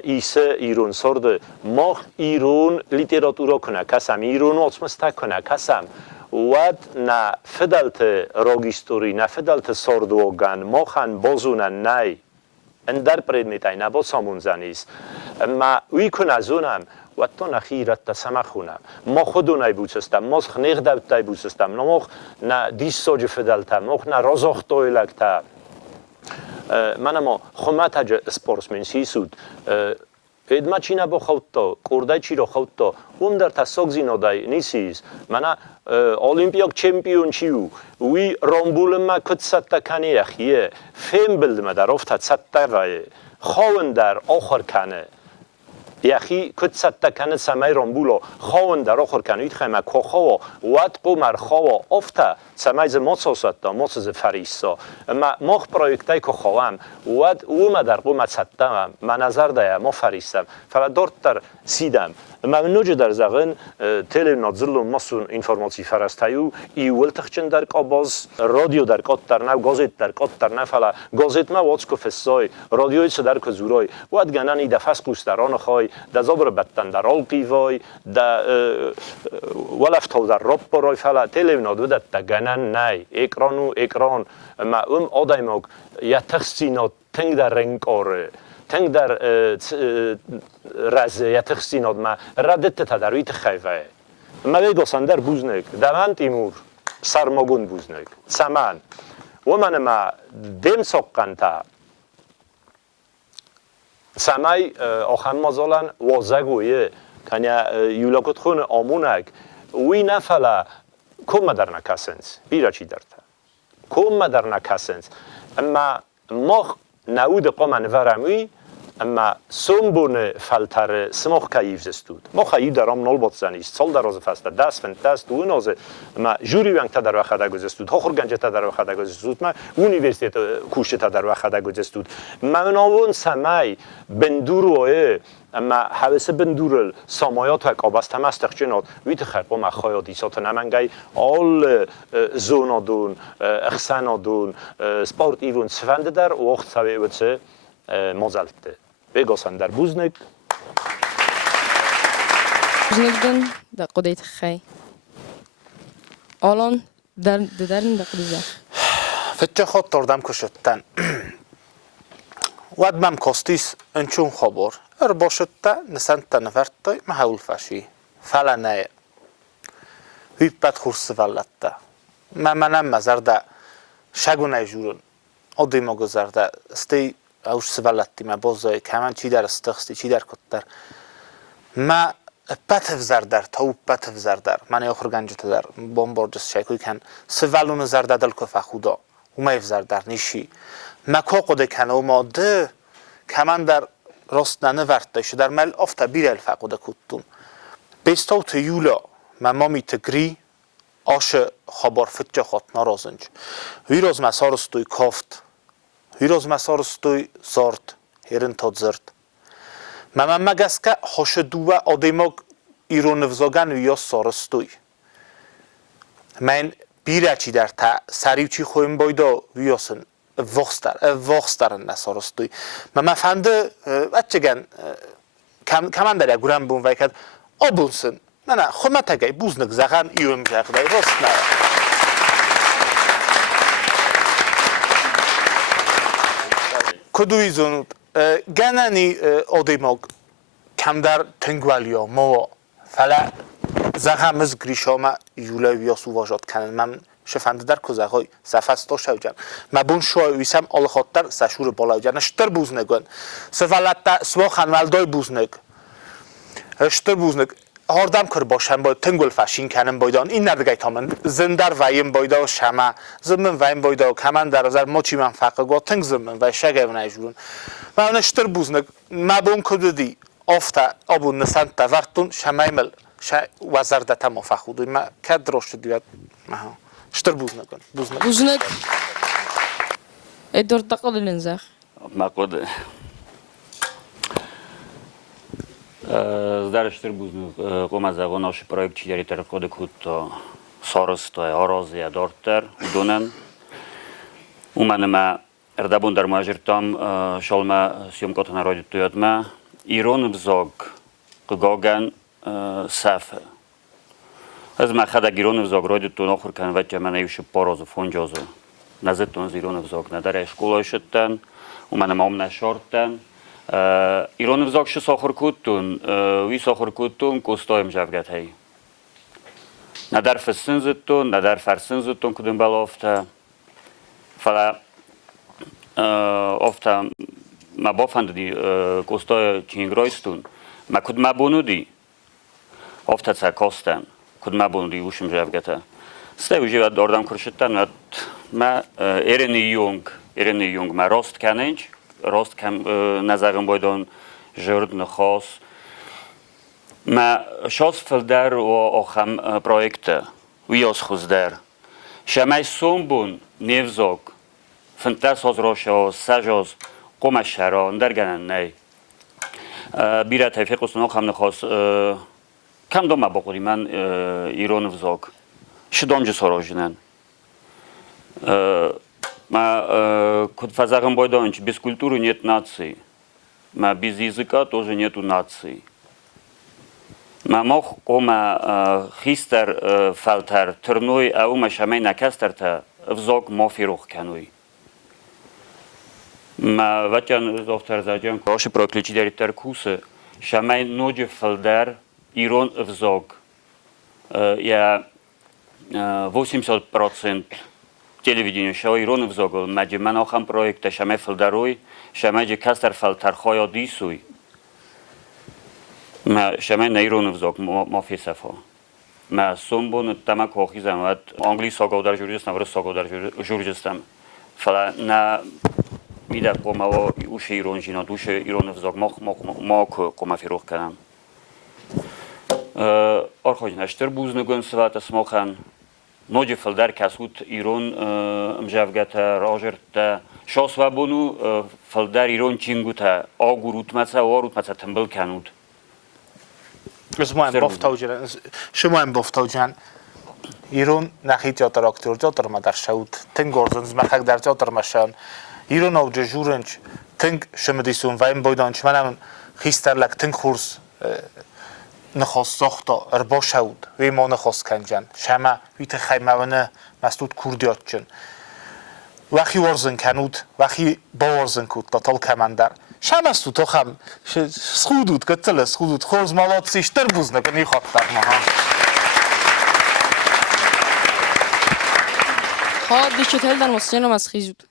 ایسه ایران سرد ماخ ایران لیتراتورا کنه کسم ایران آتمستا کنه کسم ود نه فدلت راگیستوری نه فدلت سردوگان ماخن بازونن نه اندر پرید میتای نبا سامون زنیست اما وی کن از اونم و تو نخیرت تا سمخونم ما خودونای بوچستم ما خنیق دوتای بوچستم ما نه دیس ساج فدلتم ما نه رازاختای لگتا من اما خمت هجا اسپورسمن سود ادما چی نبا خودتا کردای چی را خودتا اون در تساق زینادای نیسیز من اولیمپیاک چمپیون چیو وی رامبول ما کت ستا کنی اخیه فیم بلدمه در افت ستا وی خواهن در آخر کنه یخی کت ستا کنه سمای رامبولا خواهن در آخر کنه ایت خیمه که خواه واد قمر خواه افتا سمای ز ماڅ ستا ماڅ ز فریسا ما پروژه که خواهم واد او در قمر ستا ما نظر دایم ما فریسم فقط دورتر سیدم ما نوجه در زغن تل نازل ماسون اینفورماسی فرستایو ایول تخچن در کاباز رادیو در کات در نو گازت در کات در نفلا گازت ما واتس کفسای رادیوی چه در کزورای واد گنن ای دفس قوستران خای د زبر بتن در آلپی وای د ولفت در رب برای فلا تل نادو دت گنن نه اکران ما آدایماک یا تخسینات تنگ در رنگ آره تنگ در رزه یا تخسینات ما ردت تدارویت خیفه ما بیگو سندر بوزنک دوان تیمور سرمگون بوزنگ سمن و من ما دم سقنتا سمای آخر مازالن وازگویه کنیا یولاکت خون آمونک وی نفلا کم در نکسنس بیرا چی درتا کم در نکسنس اما ما نود قمان ورمی اما سومبون فلتر سماخ کایف زستود ما خیلی درام نول بات زنیست سال دراز فسته دست فن دست و نازه اما جوری وقت در وقت گذشتود ها خورگنج در وقت گذشتود ما اونیورسیت کوشت در وقت گذشتود مناون سمای بندوروه اما حواسه بندور سامایات و کابست هم است تخچنات ویت خرقم اخایاتی سات نمنگای آل زونادون اخسانادون سپورت ایون سفنده در وقت سوی وچه مازالته بگوسن در بوزنگ بوزنگدن در قدیت خی آلان درن در قدیزه فتچه خود تردم کشتن ود مم کاستیس انچون خبر باشد تا نسند تنورد تای محول فشی فلانه ویپت خورس ولد منم مزرده شگونه جورن آدی ما گذرده استی اوش سوالتی ما بازای کمان چی در استخستی چی در کتر ما پتف زردر تا پتف زردر من آخر گنجت در بمباردس شیکوی کن سوالون زرده دل کفه خدا و ما زردر نیشی ما که قده کنه و ما ده کمان در راست ننورد داشته در مل افتا بیر الفقوده کتون بستاوتی یولا ما مامیت گری آش خبر فتجه خود نارازنج ویراز مسارستوی کافت ویراز مسارستوی زارد هرن تا ДЗЫРД من مگس که هاش دوه آدماغ ایران نفزاگن ویا سارستوی من بیره چی در تا سریو چی خویم بایدا ویاسن واخسترن نسارستوی من فهمده بچگن کمان در گرم بون ویکد آبونسن نه خود تگه بوزنگ زغن ایوم جاقده راست نه کدوی زنود گنانی آدماغ کم در تنگوالیا ما فلا زغم از گریشا یولا ویاسو واجد کنن من شفنده در کزاقای سفستا شوجن ما بون شوی ویسم آل خاطر سشور بالا جن اشتر بوزنگن سفلت سوا خانوالدای بوزنگ اشتر بوزنگ هردم کر باشم باید تنگل فشین کنم بایدان این ندگای تامن زندر ویم بایدا و شما زمن ویم بایدا و کمان در ازر ما چی من فقه گو تنگ زمن و شگه و نیجورن و اون اشتر بوزنگ ما بون کدودی افتا آبون نسند تورتون شمای مل وزردتا مفخودوی ما کد روشت دیوید اشتر بوزنگ بوزنگ ادور تقل ننزخ ما قد Zdarıştır buznu qomaza və naşı proyektçiləri tərəfdə kutda sarıstı araziyə dörtlər donan. Umanıma erdabundar majirtam şalma syomkatına radiyotuyatma İran bzog qıqagan safa. Az ma xada İran bzog radiyotun axır kan və mənə yuşub parazı fonjazı. Nazatun İran bzog nadar şkola işitdən umanıma omna şortdan ایران وزاکش ساخر کودتون وی ساخر کودتون کوستایم جوگت هی نه در فسنزتون نه در فرسنزتون کدوم بلا افته فلا افته ما بافند دی کوستای چینگرایستون ما کد ما بونودی افته سر کاستن کد ما بونودی وشم جوگت سته وجی و داردم کرشتن ما ایرنی یونگ ما راست کننج راست کم نظرم بایدان جرد نخواس ما شاس فلدر و آخم پرویکت ویاس خوزدر شمای سوم بون نیوزاگ فنتر ساز راشا سجاز قوم شرا درگنن نی بیره تفیق اصلا آخم نخواست کم دام باقوری من ایران وزاگ شدانج ساراجنن ما код фазагам бойдонч без культуры нет нации. Ма без языка тоже нету нации. Ма мох кома хистер фалтер терной а ума шамай накастерта взог мофирух кануй. Ма ватян доктор заджан коше прокличи директор курса шамай ноджи фалдер ирон взог. Я 80% телевидение шоу Ирон взогол, маджи мен ахам проекта шаме филдаруй, шаме кастер филтер хоя дисуй. ما شما نیرون وزاک مافی صفا ما سومبون تمام کاخی زماد انگلیس ساگو در جورجستان و ساگو در جورجستان فلا نه میده قوم و اوش ایران جینا دوش ایران وزاک ما قوم فروخ کنم آرخوش نشتر بوز نگون سوات اسماخن نوجه فلدر کسوت ایران مجافگت راجرت شاس و بونو فلدر ایران چینگوتا آگوروت مثلا و آروت مثلا تنبل کنود شما هم بافتاوجن ایران نخیت یا تراکتور جا ترما در شود تنگ ارزنز مخک در جا ترمشان ایران او جورنج تنگ شما دیسون و این بایدانش منم خیستر لک تنگ خورس نخواست ساختا اربا شود وی ما نخواست کنجن شما ویت خیمه و نه مسدود کردیات جن وقتی ورزن کنود وقتی با ورزن کود تاتال کمندر شما است تو خم سخودود کتله سخودود خورز مالات سیشتر بوزنه کنی خاطر ماها خواهد دیشتل در مسجن مسخی زود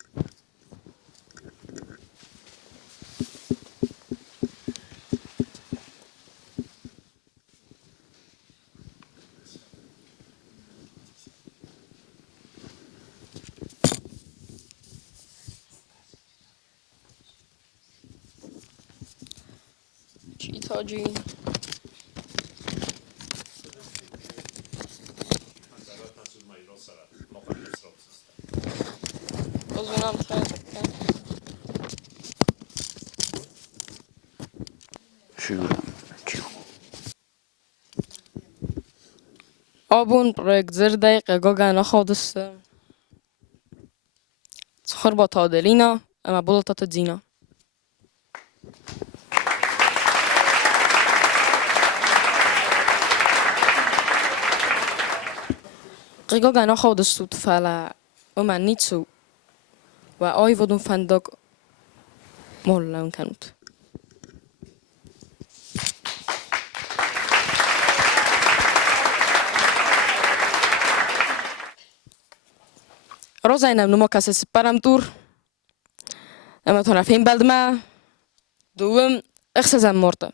تاجی آبون پروژه زرده قگاگا نخوادست سخر با تادلینا اما بولتا تدزینا قگاگا نخوادست فعلا اما نیتسو و آی ودون فندق مول لون کنود روزاینم نما کسی سپرم تور اما تو نفیم بلدما دوم اخسازم مرده